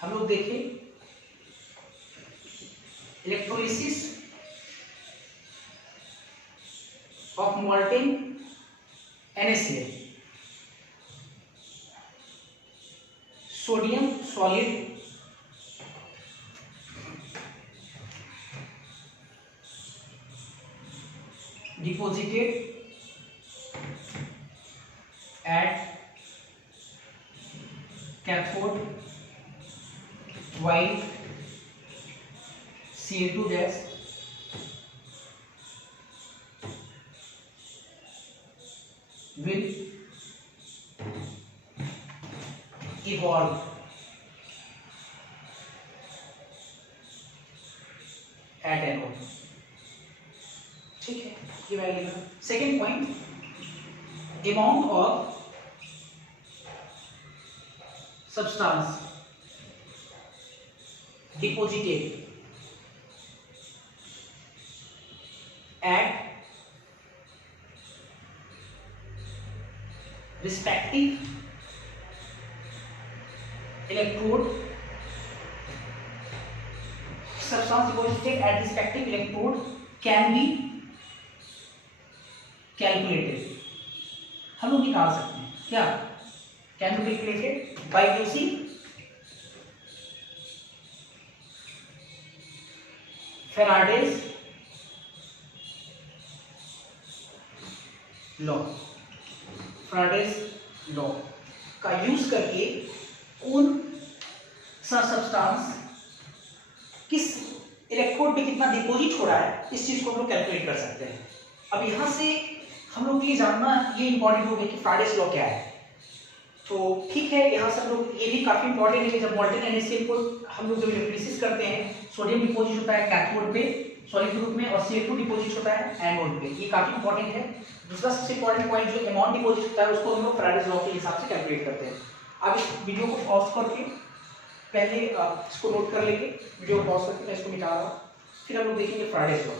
हम लोग देखें electrolysis of molten NaCl, sodium solid deposited at cathode while Cl2 gas will evolve at anode, ठीक है, ये वैल्यू है। Second point, amount of substance deposited at respective electrode, substance deposited at respective electrode can be calculated, हम लोग निकाल सकते हैं क्या, can be calculated by using Faraday's law. Faraday's law का यूज करके कौन सा सब्सटेंस किस इलेक्ट्रोड पे कितना डिपॉजिट हो रहा है, इस चीज को हम लोग कैलकुलेट कर सकते हैं। अब यहां से हम लोग के लिए जानना ये इंपॉर्टेंट हो गया कि फ्राडेज लॉ क्या है। तो ठीक है, यहाँ से हम लोग ये भी काफी इंपॉर्टेंट है, जब molten NaCl को हम लोग जब इलेक्ट्रोलिसिस करते हैं, सोडियम डिपॉजिट होता है कैथोड पे सॉलिड ग्रुप में और Cl2 डिपॉजिट होता है एनोड पे, ये काफी इंपॉर्टेंट है। दूसरा सबसे इंपॉर्टेंट पॉइंट, जो अमाउंट डिपॉजिट होता है उसको हम लोग फ्राडेज लॉ के हिसाब से कैलकुलेट करते हैं। अब इस वीडियो को पॉज करके पहले इसको नोट कर लेंगे, वीडियो को पॉज करके मैं इसको मिटा रहा हूँ, फिर हम लोग देखेंगे फ्राडेज लॉ।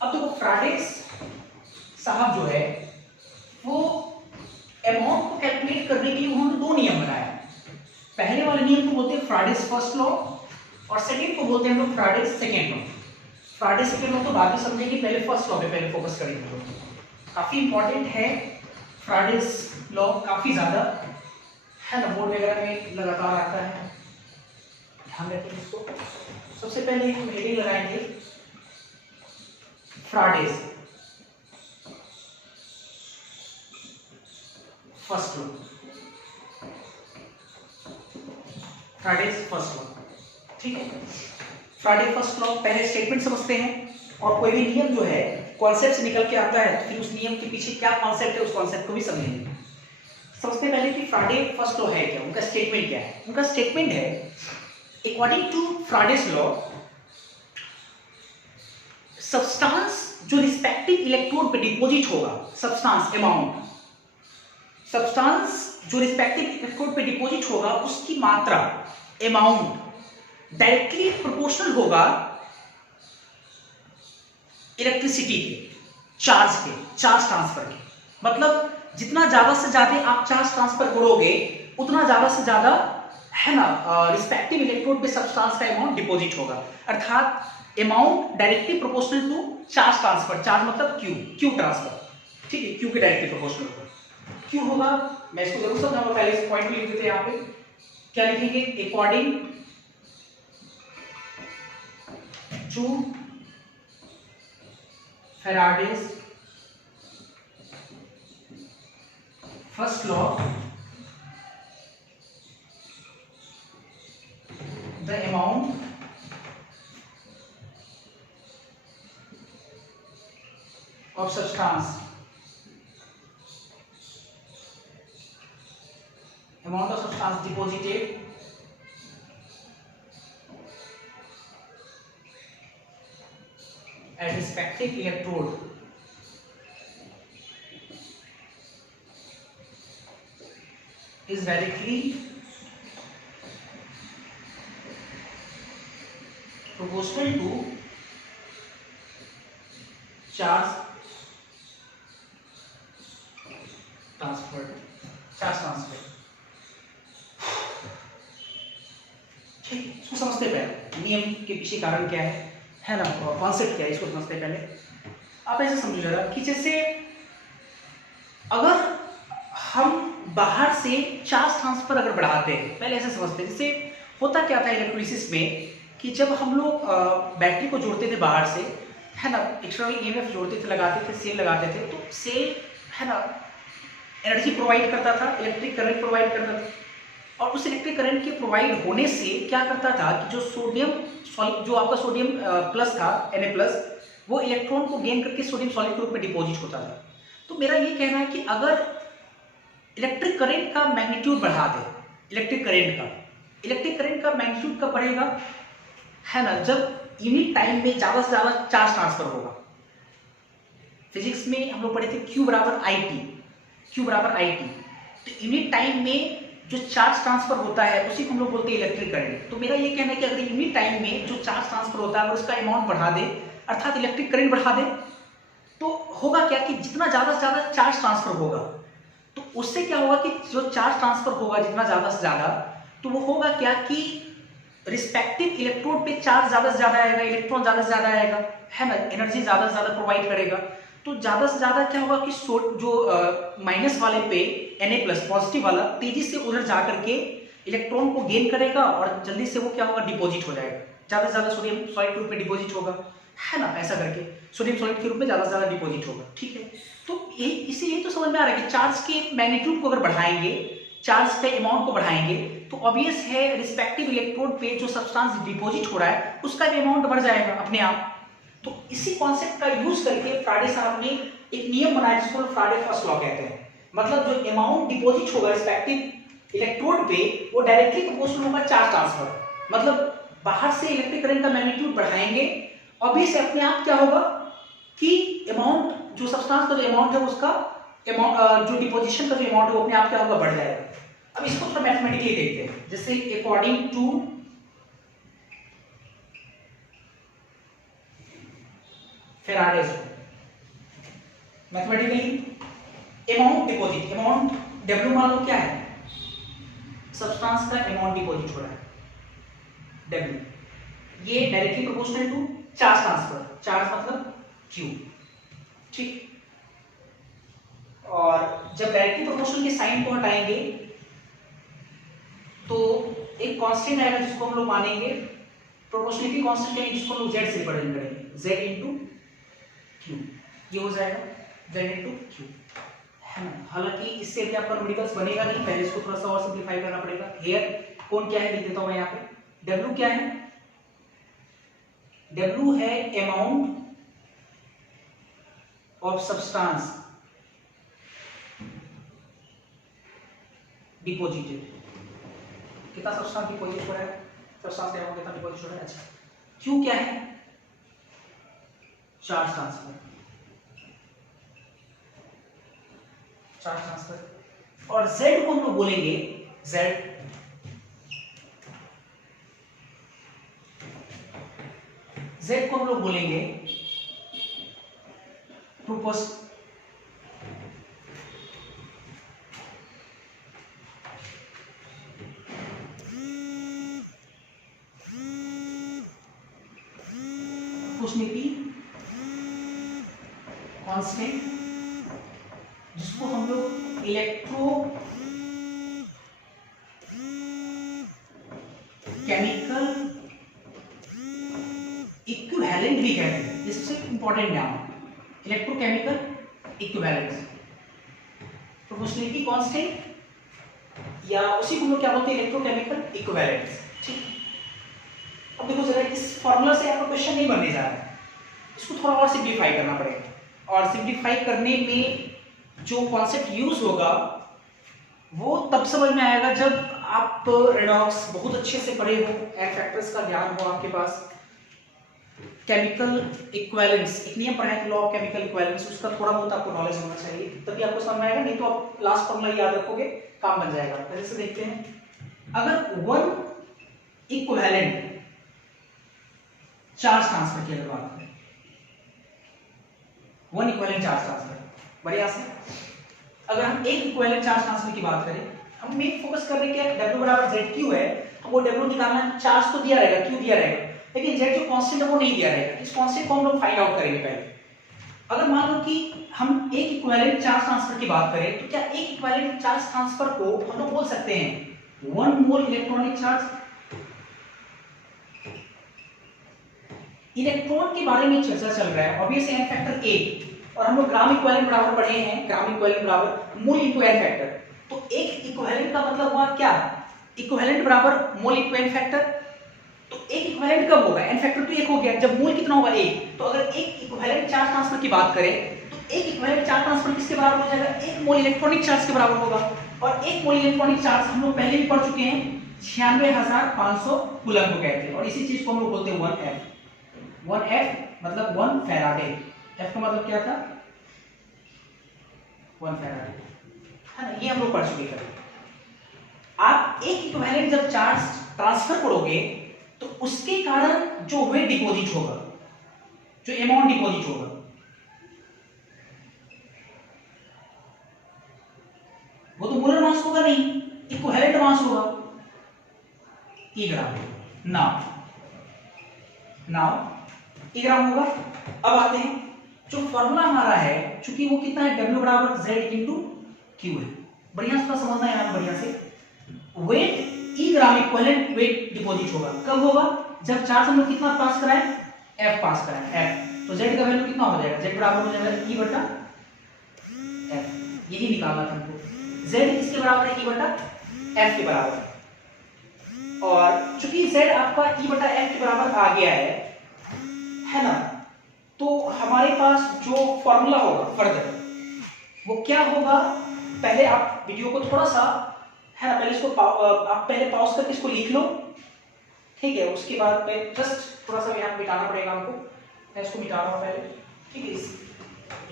अब देखो फ्राडेज साहब जो है वो अमाउंट को कैलकुलेट करने के लिए उन्होंने दो नियम बनाया। पहले वाले नियम को बोलते हैं फ्राडेज फर्स्ट लॉ और सेकंड को बोलते हैं हम लोग फ्राडेज सेकंड लॉ। फ्राडेज सेकंड लॉ तो बाद में समझेंगे, पहले फर्स्ट लॉ पे पहले फोकस करेंगे। काफी इंपॉर्टेंट है फ्राडेज लॉ, काफी ज्यादा है ना, बोर्ड वगैरह में लगातार आता है, ध्यान रखें इसको। सबसे पहले हम हेडिंग लगाएंगे फ्राडेज फर्स्ट लॉ, फ्राडेज फर्स्ट लॉ, ठीक है। फ्राडे फर्स्ट लॉ, पहले स्टेटमेंट समझते हैं, और कोई भी नियम जो है कॉन्सेप्ट से निकल के आता है तो फिर उस नियम के पीछे क्या कॉन्सेप्ट है उस कॉन्सेप्ट को भी समझेंगे। सबसे पहले कि फ्राडे फर्स्ट लॉ है क्या, उनका स्टेटमेंट क्या है। उनका स्टेटमेंट है, अकॉर्डिंग टू फ्राडेज लॉ, सब्सटेंस जो रिस्पेक्टिव इलेक्ट्रोड पे डिपॉजिट होगा, सब्सटेंस अमाउंट, सब्सटेंस जो रिस्पेक्टिव इलेक्ट्रोड पे डिपॉजिट होगा उसकी मात्रा अमाउंट डायरेक्टली प्रोपोर्शनल होगा इलेक्ट्रिसिटी के, चार्ज के, चार्ज ट्रांसफर के। मतलब जितना ज्यादा से ज्यादा आप चार्ज ट्रांसफर करोगे उतना ज्यादा से ज्यादा है ना रिस्पेक्टिव इलेक्ट्रोड पे सब्सटेंस का अमाउंट डिपॉजिट होगा। अर्थात amount directly proportional to charge transfer, charge मतलब क्यू, क्यू ट्रांसफर, ठीक है, क्यू के डायरेक्टली प्रोपोर्शनल होगा। क्यों होगा, मैं इसको जरूर समझाऊंगा, पहले इस पॉइंट में लिख देते हैं यहाँ पे। क्या लिखेंगे, according to Faraday's first law, the amount of substance deposited at respective electrode is directly proportional to charge transfer। ठीक, इसको समझते पहले नियम के पीछे कारण क्या है ना, कॉन्सेप्ट क्या है, इसको समझते पहले। आप ऐसे समझो जरा कि जैसे अगर हम बाहर से चार्ज ट्रांसफर अगर बढ़ाते हैं, पहले ऐसे समझते हैं, जैसे होता क्या था इलेक्ट्रोलिसिस में कि जब हम लोग बैटरी को जोड़ते थे बाहर से, है ना, एक्सटर्नल ईएमएफ जोड़ते थे, लगाते थे, सेल लगाते थे, तो सेल है ना एनर्जी प्रोवाइड करता था, इलेक्ट्रिक करंट प्रोवाइड करता था, और उस इलेक्ट्रिक करंट के प्रोवाइड होने से क्या करता था कि जो सोडियम, जो आपका सोडियम प्लस था Na+, वो इलेक्ट्रॉन को गेन करके सोडियम सॉलिड के रूप में डिपॉजिट होता था। तो मेरा ये कहना है कि अगर इलेक्ट्रिक करंट का मैग्नीट्यूड बढ़ा दे, इलेक्ट्रिक करंट का मैग्नीट्यूड कब बढ़ेगा, है ना, जब यूनिट टाइम में ज्यादा से ज्यादा चार्ज ट्रांसफर होगा। फिजिक्स में हम लोग पढ़े थे Q बराबर IT, तो यूनिट टाइम में जो चार्ज ट्रांसफर होता है उसी को हम लोग बोलते हैं इलेक्ट्रिक करंट। तो मेरा ये कहना है कि अगर यूनिट टाइम में जो चार्ज ट्रांसफर होता है अगर उसका अमाउंट बढ़ा दे, अर्थात इलेक्ट्रिक करंट बढ़ा दे, तो होगा क्या कि जितना ज्यादा से ज्यादा चार्ज ट्रांसफर होगा, तो उससे क्या होगा कि जो चार्ज ट्रांसफर होगा जितना ज्यादा से ज्यादा, तो वो होगा क्या कि रिस्पेक्टिव इलेक्ट्रोड पे चार्ज ज्यादा से ज्यादा आएगा, इलेक्ट्रॉन ज्यादा से ज्यादा आएगा, है ना, एनर्जी ज्यादा से ज्यादा प्रोवाइड करेगा। तो ज्यादा से ज्यादा क्या होगा कि जो माइनस वाले पे Na+ पॉजिटिव वाला तेजी से उधर जा करके इलेक्ट्रॉन को गेन करेगा और जल्दी से वो क्या होगा, डिपॉजिट हो जाएगा, ज्यादा से ज्यादा सोडियम सॉलिड के रूप में डिपॉजिट होगा, है ना, ऐसा करके सोडियम सॉलिड के रूप में ज्यादा से ज्यादा डिपॉजिट होगा। ठीक है, तो यही तो समझ में आ रहा है कि चार्ज के मैग्नीट्यूड को अगर बढ़ाएंगे, चार्ज के अमाउंट को बढ़ाएंगे, तो ऑब्वियस है रिस्पेक्टिव इलेक्ट्रोड पे जो सब्सटेंस डिपॉजिट हो रहा है उसका भी अमाउंट बढ़ जाएगा अपने आप। तो इसी कॉन्सेप्ट का यूज करके फ्राडे साहब ने एक नियम बनाया जिसको फ्राडे फर्स्ट लॉ कहते हैं। मतलब जो अमाउंट डिपॉजिट होगा रिस्पेक्टिव इलेक्ट्रोड पे वो डायरेक्टली प्रोपोर्शनल होगा चार्ज ट्रांसफर। मतलब बाहर से इलेक्ट्रिक करंट का मैग्नीट्यूड बढ़ाएंगे, ऑब्वियस अपने आप क्या होगा कि अमाउंट, जो सब्सटेंस का जो अमाउंट है उसका जो डिपोजिशन का जो अमाउंट है वो अपने आप क्या होगा, बढ़ जाएगा। अब इसको थोड़ा मैथमेटिकली देखते हैं, जैसे according to Faraday's law, mathematically amount deposit, amount W मान लो क्या है, सब्सटेंस का अमाउंट डिपॉजिट हो रहा है W, ये directly proportional to charge transfer, charge मतलब Q, ठीक। और जब डायरेक्टली प्रोपोर्शनल के साइन को हटाएंगे तो एक कांस्टेंट आएगा जिसको हम लोग मानेंगे प्रोपोर्शनलिटी कांस्टेंट, है जिसको हम लोग Z से रिप्रेजेंट करेंगे, Z into Q, ये हो जाएगा Z into Q, है ना। हालांकि इससे भी आपका न्यूमेरिकल्स बनेगा नहीं, पहले इसको थोड़ा सा और सिंपलीफाई करना पड़ेगा। हियर कौन क्या है लिख देता हूं मैं यहाँ पे, W क्या है, W है अमाउंट ऑफ सब्सटेंस डिपॉजिटेड, कितना सब्सटेंस डिपॉजिट हो रहा है, सब्सटेंस का अमाउंट कितना डिपॉजिट हो रहा है। अच्छा, Q क्या है, चार्ज ट्रांसफर, और Z को हम लोग बोलेंगे, Z को हम लोग बोलेंगे प्रोपोर्शनलिटी कांस्टेंट, जिसको हम लोग इलेक्ट्रोकेमिकल इक्विवेलेंट भी कहते हैं, ये सबसे इंपॉर्टेंट नाम है, इलेक्ट्रोकेमिकल इक्विवेलेंट। प्रोपोर्शनलिटी कांस्टेंट या उसी को हम लोग क्या बोलते हैं, इलेक्ट्रोकेमिकल इक्विवेलेंट। ठीक, अब देखो जरा, इस फॉर्मूला से आपका क्वेश्चन नहीं बनने जा रहा है, इसको थोड़ा और सिंप्लीफाई करना पड़ेगा, और सिंप्लीफाई करने में जो कॉन्सेप्ट यूज होगा वो तब समझ में आएगा जब आप रेडॉक्स बहुत अच्छे से पढ़े हो, एन फैक्टर्स का ज्ञान हो आपके पास, केमिकल इक्विवेलेंस एक नियम पढ़ा है, लॉ ऑफ केमिकल इक्विवेलेंस, उसका थोड़ा बहुत आपको नॉलेज होना चाहिए, तभी आपको समझ में आएगा, नहीं तो आप लास्ट फॉर्मूला याद रखोगे काम बन जाएगा। जैसे देखते हैं, अगर वन इक्विवेलेंट चार्ज ट्रांसफर की अगर बात करें, वन इक्विवेलेंट चार्ज ट्रांसफर, बढ़िया से अगर हम एक इक्विवेलेंट चार्ज ट्रांसफर की बात करें, हम मेन फोकस कर रहे हैं कि W बराबर ZQ है, तो वो W निकालना है, चार्ज तो दिया रहेगा, Q दिया रहेगा, लेकिन Z जो कांस्टेंट है वो नहीं दिया रहेगा, इस कांस्टेंट को हम लोग फाइंड आउट करेंगे पहले। अगर मान लो कि हम एक इक्विवेलेंट चार्ज ट्रांसफर की बात करें, तो क्या एक इक्विवेलेंट चार्ज ट्रांसफर को हम लोग बोल सकते हैं 1 मोल इलेक्ट्रॉनिक चार्ज। इलेक्ट्रॉन के बारे में चर्चा चल रहा है, ऑब्वियसली एन फैक्टर 8, और हम लोग ग्राम इक्विवेलेंट बराबर पढ़े हैं, ग्राम इक्विवेलेंट बराबर मोल इनटू एन फैक्टर, तो एक इक्विवेलेंट का मतलब हुआ क्या, इक्विवेलेंट बराबर मोल इनटू एन फैक्टर, तो एक इक्विवेलेंट कब होगा, एन फैक्टर तो 1 हो गया, जब मोल कितना होगा 1, तो अगर एक इक्विवेलेंट चार्ज ट्रांसफर की बात करें, तो एक इक्विवेलेंट चार्ज ट्रांसफर किसके बराबर हो जाएगा, 1 मोल इलेक्ट्रॉनिक चार्ज के बराबर होगा, और 1 मोल इलेक्ट्रॉनिक चार्ज हम लोग पहले भी पढ़ चुके हैं 96,500 कूलम को कहते हैं, और इसी चीज को हम लोग बोलते हैं 1F। 1F मतलब 1 फैराडे, F का मतलब क्या था, 1 फैराडे, है ना, ये हम लोग पढ़ चुके हैं। आप एक इक्विवेलेंट जब चार्ज ट्रांसफर करोगे तो उसके कारण जो वेट डिपॉजिट होगा, जो अमाउंट डिपॉजिट होगा, वो तो मोलर मास होगा नहीं, इक्विवेलेंट मास होगा, ई ग्राम। नाउ ई ग्राम होगा। अब आते हैं, जो फॉर्मूला हमारा है, चूंकि वो कितना है, W बराबर Z इंटू Q है, बढ़िया से समझना है यहाँ, बढ़िया से, वेट ई ग्राम इक्विवेलेंट वेट डिपॉजिट होगा, कब होगा, जब चार्ज हम लोग कितना पास कराएं, F पास कराएं, F, तो Z का वैल्यू कितना हो जाएगा, Z बराबर हो जाएगा E बटा F, यही निकालना था हमको, Z किसके बराबर है, E बटा F के बराबर, और चूंकि Z आपका E बटा F के बराबर आ गया है ना, तो हमारे पास जो फॉर्मूला होगा फर्दर वो क्या होगा, पहले आप वीडियो को थोड़ा सा, है ना, पहले इसको आप पहले पॉज करके इसको लिख लो, ठीक है, उसके बाद में जस्ट थोड़ा सा यहाँ मिटाना पड़ेगा हमको, मैं इसको मिटा रहा हूँ पहले, ठीक है, इस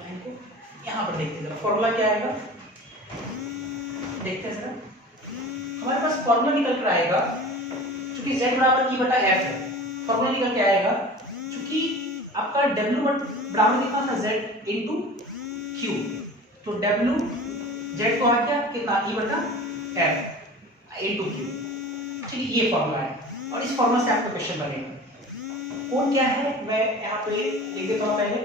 लाइन को यहाँ पर देखते हैं फॉर्मूला क्या आएगा, देखते हैं जरा, हमारे पास फॉर्मूला निकल कर आएगा, चूंकि Z बराबर E बटा F है, फॉर्मूला निकल के आएगा, चूंकि आपका W बराबर कितना था, Z इंटू Q, तो W Z को आ गया कितना, E बटा F इंटू Q, ठीक है, ये फॉर्मूला है, और इस फॉर्मूला से आपका क्वेश्चन बनेगा। कौन क्या है, मैं यहाँ पे लिख देता हूँ पहले,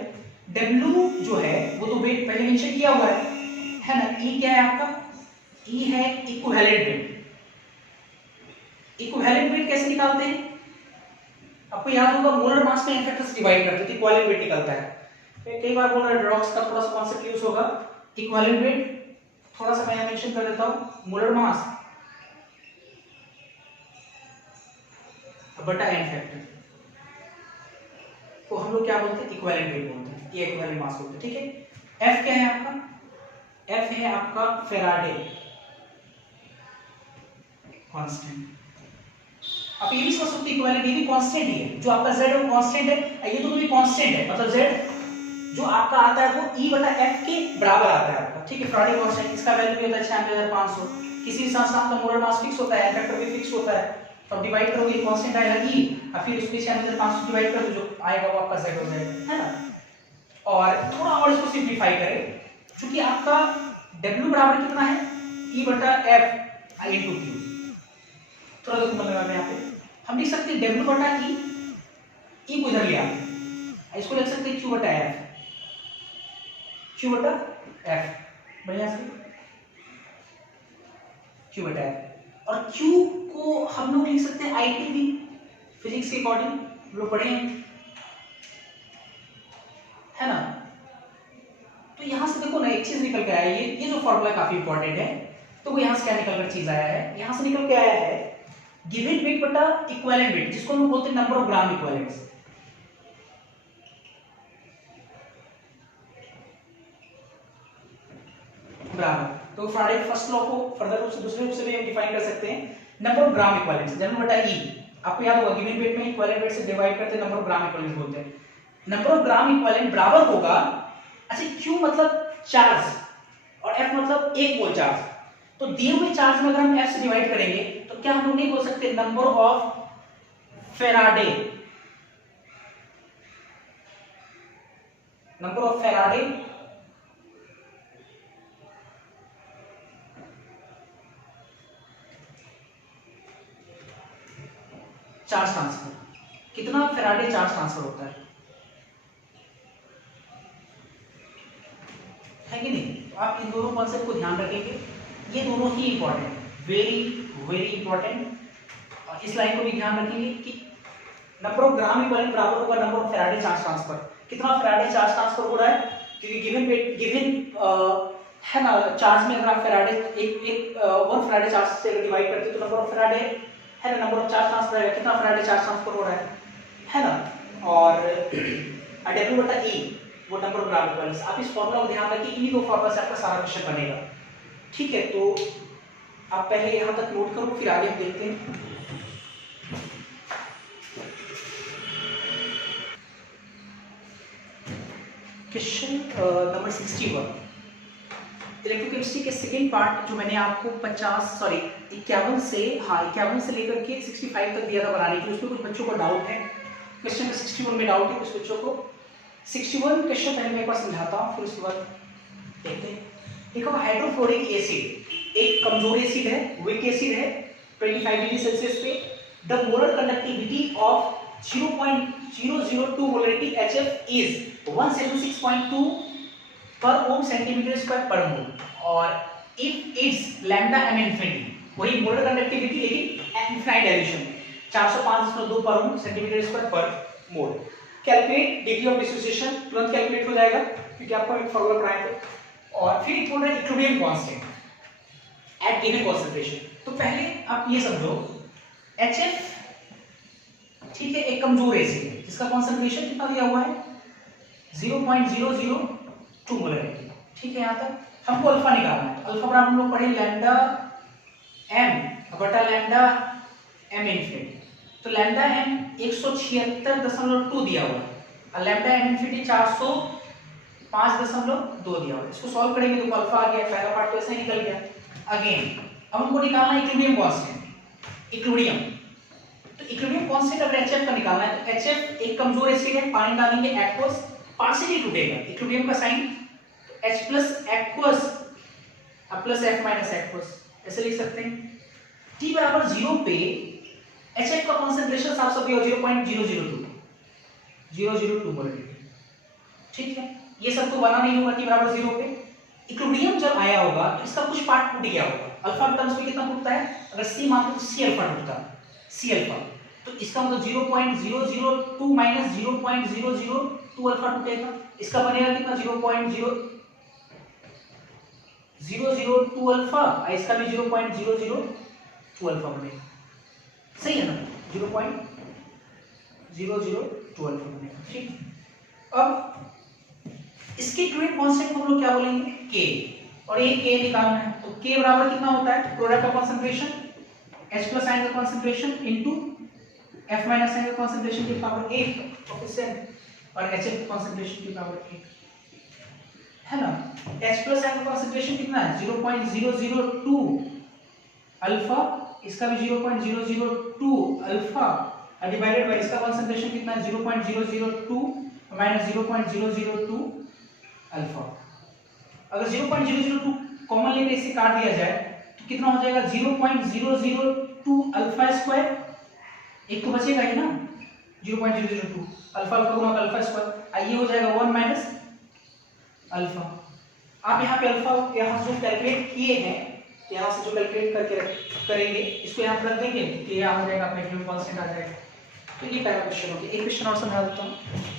W जो है वो तो वेट पहले मेंशन किया हुआ है ना, E क्या है आपका, E है इक्विवेलेंट वेट। इक्विवेलेंट वेट कैसे निकालते हैं, आपको याद होगा मोलर मास में एन फैक्टर से डिवाइड करते हैं, इक्विवेलेंट वेट निकलता है, कई बार बोल रहा है रेडॉक्स का थोड़ा सा कांसेप्ट यूज होगा, इक्विवेलेंट वेट थोड़ा सा मैं मेंशन कर देता हूं, मोलर मास बटा एन फैक्टर को हम लोग क्या बोलते हैं, इक्विवेलेंट वेट बोलते हैं, ये इक्विवेलेंट मास बोलते हैं, ठीक है। F क्या है आपका, F है आपका फैराडे कांस्टेंट, आप ये भी समझ सकते हैं इक्विवेलेंट, ये भी कांस्टेंट ही है, जो आपका Z है वो कांस्टेंट है, ये तो भी कांस्टेंट है, मतलब Z जो आपका आता है वो E बटा F के बराबर आता है आपका, ठीक है, फैराडे कांस्टेंट, इसका वैल्यू भी होता है 96,500, किसी भी संस्थान का मोलर मास फिक्स होता है, एन फैक्टर भी फिक्स होता है, तो डिवाइड करोगे कांस्टेंट आएगा E, और फिर उसमें 96,500 डिवाइड कर दो, जो आएगा वो आपका Z हो जाएगा, है ना। और थोड़ा और इसको सिंपलीफाई करें, क्योंकि आपका W बराबर कितना है, E बटा F इंटू Q, थोड़ा देखो मतलब यहाँ पे हम लिख सकते हैं W बटा E को इधर ले आते हैं, इसको लिख सकते हैं Q बटा F बढ़िया से, Q बटा F। और Q को हम लोग लिख सकते हैं IT भी, फिजिक्स के अकॉर्डिंग हम लोग पढ़े हैं, है ना। तो यहां से देखो ना एक चीज निकल के आया, ये जो फॉर्मूला काफी इंपॉर्टेंट है। तो यहां से क्या निकल कर चीज आया है, यहां से निकल के आया है गिवन वेट बटा इक्विवेलेंट वेट, जिसको हम बोलते हैं नंबर ऑफ ग्राम इक्विवेलेंट्स। बराबर, तो फ्राडे फर्स्ट लॉ को फर्दर रूप से दूसरे रूप से भी हम डिफाइन कर सकते हैं, number of gram equivalents general बटा ई। आपको याद होगा गिवन वेट में इक्विवेलेंट वेट से डिवाइड करते हैं, नंबर ऑफ ग्राम इक्विवेलेंट्स बोलते हैं। नंबर ऑफ ग्राम इक्विवेलेंट बराबर होगा, अच्छा Q मतलब चार्ज और F मतलब एक मोल चार्ज। तो दिए हुए चार्ज में अगर हम F से डिवाइड करेंगे तो क्या हम लोग नहीं बोल सकते number of Faraday, number of Faraday charge transfer, कितना फेराडे चार्ज ट्रांसफर होता है कि नहीं। तो आप इन दोनों कॉन्सेप्ट को ध्यान रखेंगे, ये दोनों ही इंपॉर्टेंट, वेरी वेरी इंपॉर्टेंट। इस लाइन को भी ध्यान रखेंगे कि नंबर ऑफ ग्राम इक्विवेलेंट बराबर होगा number of Faraday charge transfer. कितना फेराडे चार्ज ट्रांसफर हो रहा है, क्योंकि गिवन वेट गिवन है ना, चार्ज में अगर आप फेराडे एक 1 फेराडे चार्ज से डिवाइड करते हो तो नंबर ऑफ फेराडे है ना, नंबर ऑफ चार्ज ट्रांसफर है, कितना फेराडे चार्ज ट्रांसफर हो रहा है ना। और W बटा E वो नंबर ऑफ ग्राम इक्विवेलेंट्स। आप इस फॉर्मूला को ध्यान रखिए, इन्हीं दो फॉर्मूला से आपका सारा क्वेश्चन बनेगा, ठीक है। तो आप पहले यहां तक नोट करो, फिर आगे हम देखते हैं। क्वेश्चन नंबर 61, इलेक्ट्रोकेमिस्ट्री के सेकेंड पार्ट जो मैंने आपको 51 से लेकर के 65 तक दिया था बनाने के लिए, उसमें कुछ बच्चों को डाउट है, क्वेश्चन में 61 में डाउट है कुछ बच्चों को। 61 क्वेश्चन पहले मैं एक बार समझाता हूँ, फिर उसके बाद देखते हैं। देखो हाइड्रोफ्लोरिक एसिड एक कमजोर एसिड है, वीक एसिड है, 25 डिग्री सेल्सियस पे the molar conductivity of 0.002 molarity HF is 176.2 पर ओम सेंटीमीटर स्क्वायर पर मोल, और if it's lambda m infinity, वही मोलर कंडक्टिविटी लेकिन इनफाइनाइट डायल्यूशन 405.2 पर ओम सेंटीमीटर स्क्वायर पर मोल। कैलकुलेट डिग्री ऑफ डिसोसिएशन, तुरंत कैलकुलेट हो जाएगा क्योंकि आपको एक फॉर्मूला पढ़ाए थे। और फिर एक बोल रहा है equilibrium constant eight given concentration. तो पहले आप ये समझो HF ठीक है एक कमजोर एसिड है जिसका कंसंट्रेशन कितना दिया हुआ है 0.002 मोलरिटी, ठीक है। यहां तक हमको अल्फा निकालना है, अल्फा बराबर हम लोग पढ़े लैम्डा m बटा लैम्डा m इनफिनिटी। तो लैम्डा m 176.2 दिया हुआ है और लैम्डा m इनफिनिटी 405.2 दिया हुआ है। इसको सॉल्व करेंगे तो अल्फा आ गया, पहला पार्ट तो ऐसा ही निकल गया। अगेन अब हमको निकालना है इक्विलिब्रियम कांस्टेंट, इक्विलिब्रियम। तो इक्विलिब्रियम कांस्टेंट अगर HF का निकालना है तो HF एक कमजोर एसिड है, पानी डालेंगे एक्वस पार्शियली टूटेगा, इक्विलिब्रियम का साइन तो H प्लस एक्वस अब प्लस F माइनस एक्वस ऐसे लिख सकते हैं। T बराबर 0 पे HF का कंसंट्रेशन साफ साफ दिया 0.002 मोलरिटी, ठीक है। ये सब तो बना नहीं होगा T बराबर 0 पे। इक्विलिब्रियम जब आया होगा तो इसका कुछ पार्ट टूट गया होगा, अल्फा के टर्म्स में कितना टूटता है, अगर C मानते तो C अल्फा टूटता है, C अल्फा। तो इसका मतलब 0.002 माइनस 0.002 अल्फा टूटेगा, इसका बनेगा कितना 0.002 अल्फा, और इसका भी 0.002 अल्फा बनेगा, सही है ना, 0.002 अल्फा बनेगा, ठीक। अब इसके इक्विवेलेंट कांस्टेंट को हम लोग क्या बोलेंगे K, और ये K निकालना है तो K बराबर कितना होता है प्रोडक्ट का कंसंट्रेशन H प्लस आयन का concentration into F minus ion का कंसंट्रेशन की पावर 1 कोफिशिएंट और HF कंसंट्रेशन की पावर 1, है ना। H प्लस आयन का कंसंट्रेशन कितना है 0.002 अल्फा, इसका भी 0.002 अल्फा डिवाइडेड बाय इसका कंसंट्रेशन कितना है 0.002 माइनस 0.002 अल्फा। अगर 0.002 कॉमन लेकर इसे काट दिया जाए तो कितना हो जाएगा 0.002 अल्फा स्क्वायर, एक तो बचेगा ही ना 0.002 अल्फा का गुना अल्फा स्क्वायर, ये हो जाएगा 1 माइनस अल्फा। आप यहाँ पे अल्फा यहाँ जो कैलकुलेट किए हैं यहाँ से जो कैलकुलेट करके करेंगे इसको यहाँ पर रख देंगे तो ये आ जाएगा, मैक्सिमम कांस्टेंट आ जाएगा। तो ये पहला क्वेश्चन हो गया। एक क्वेश्चन और समझा देता हूँ।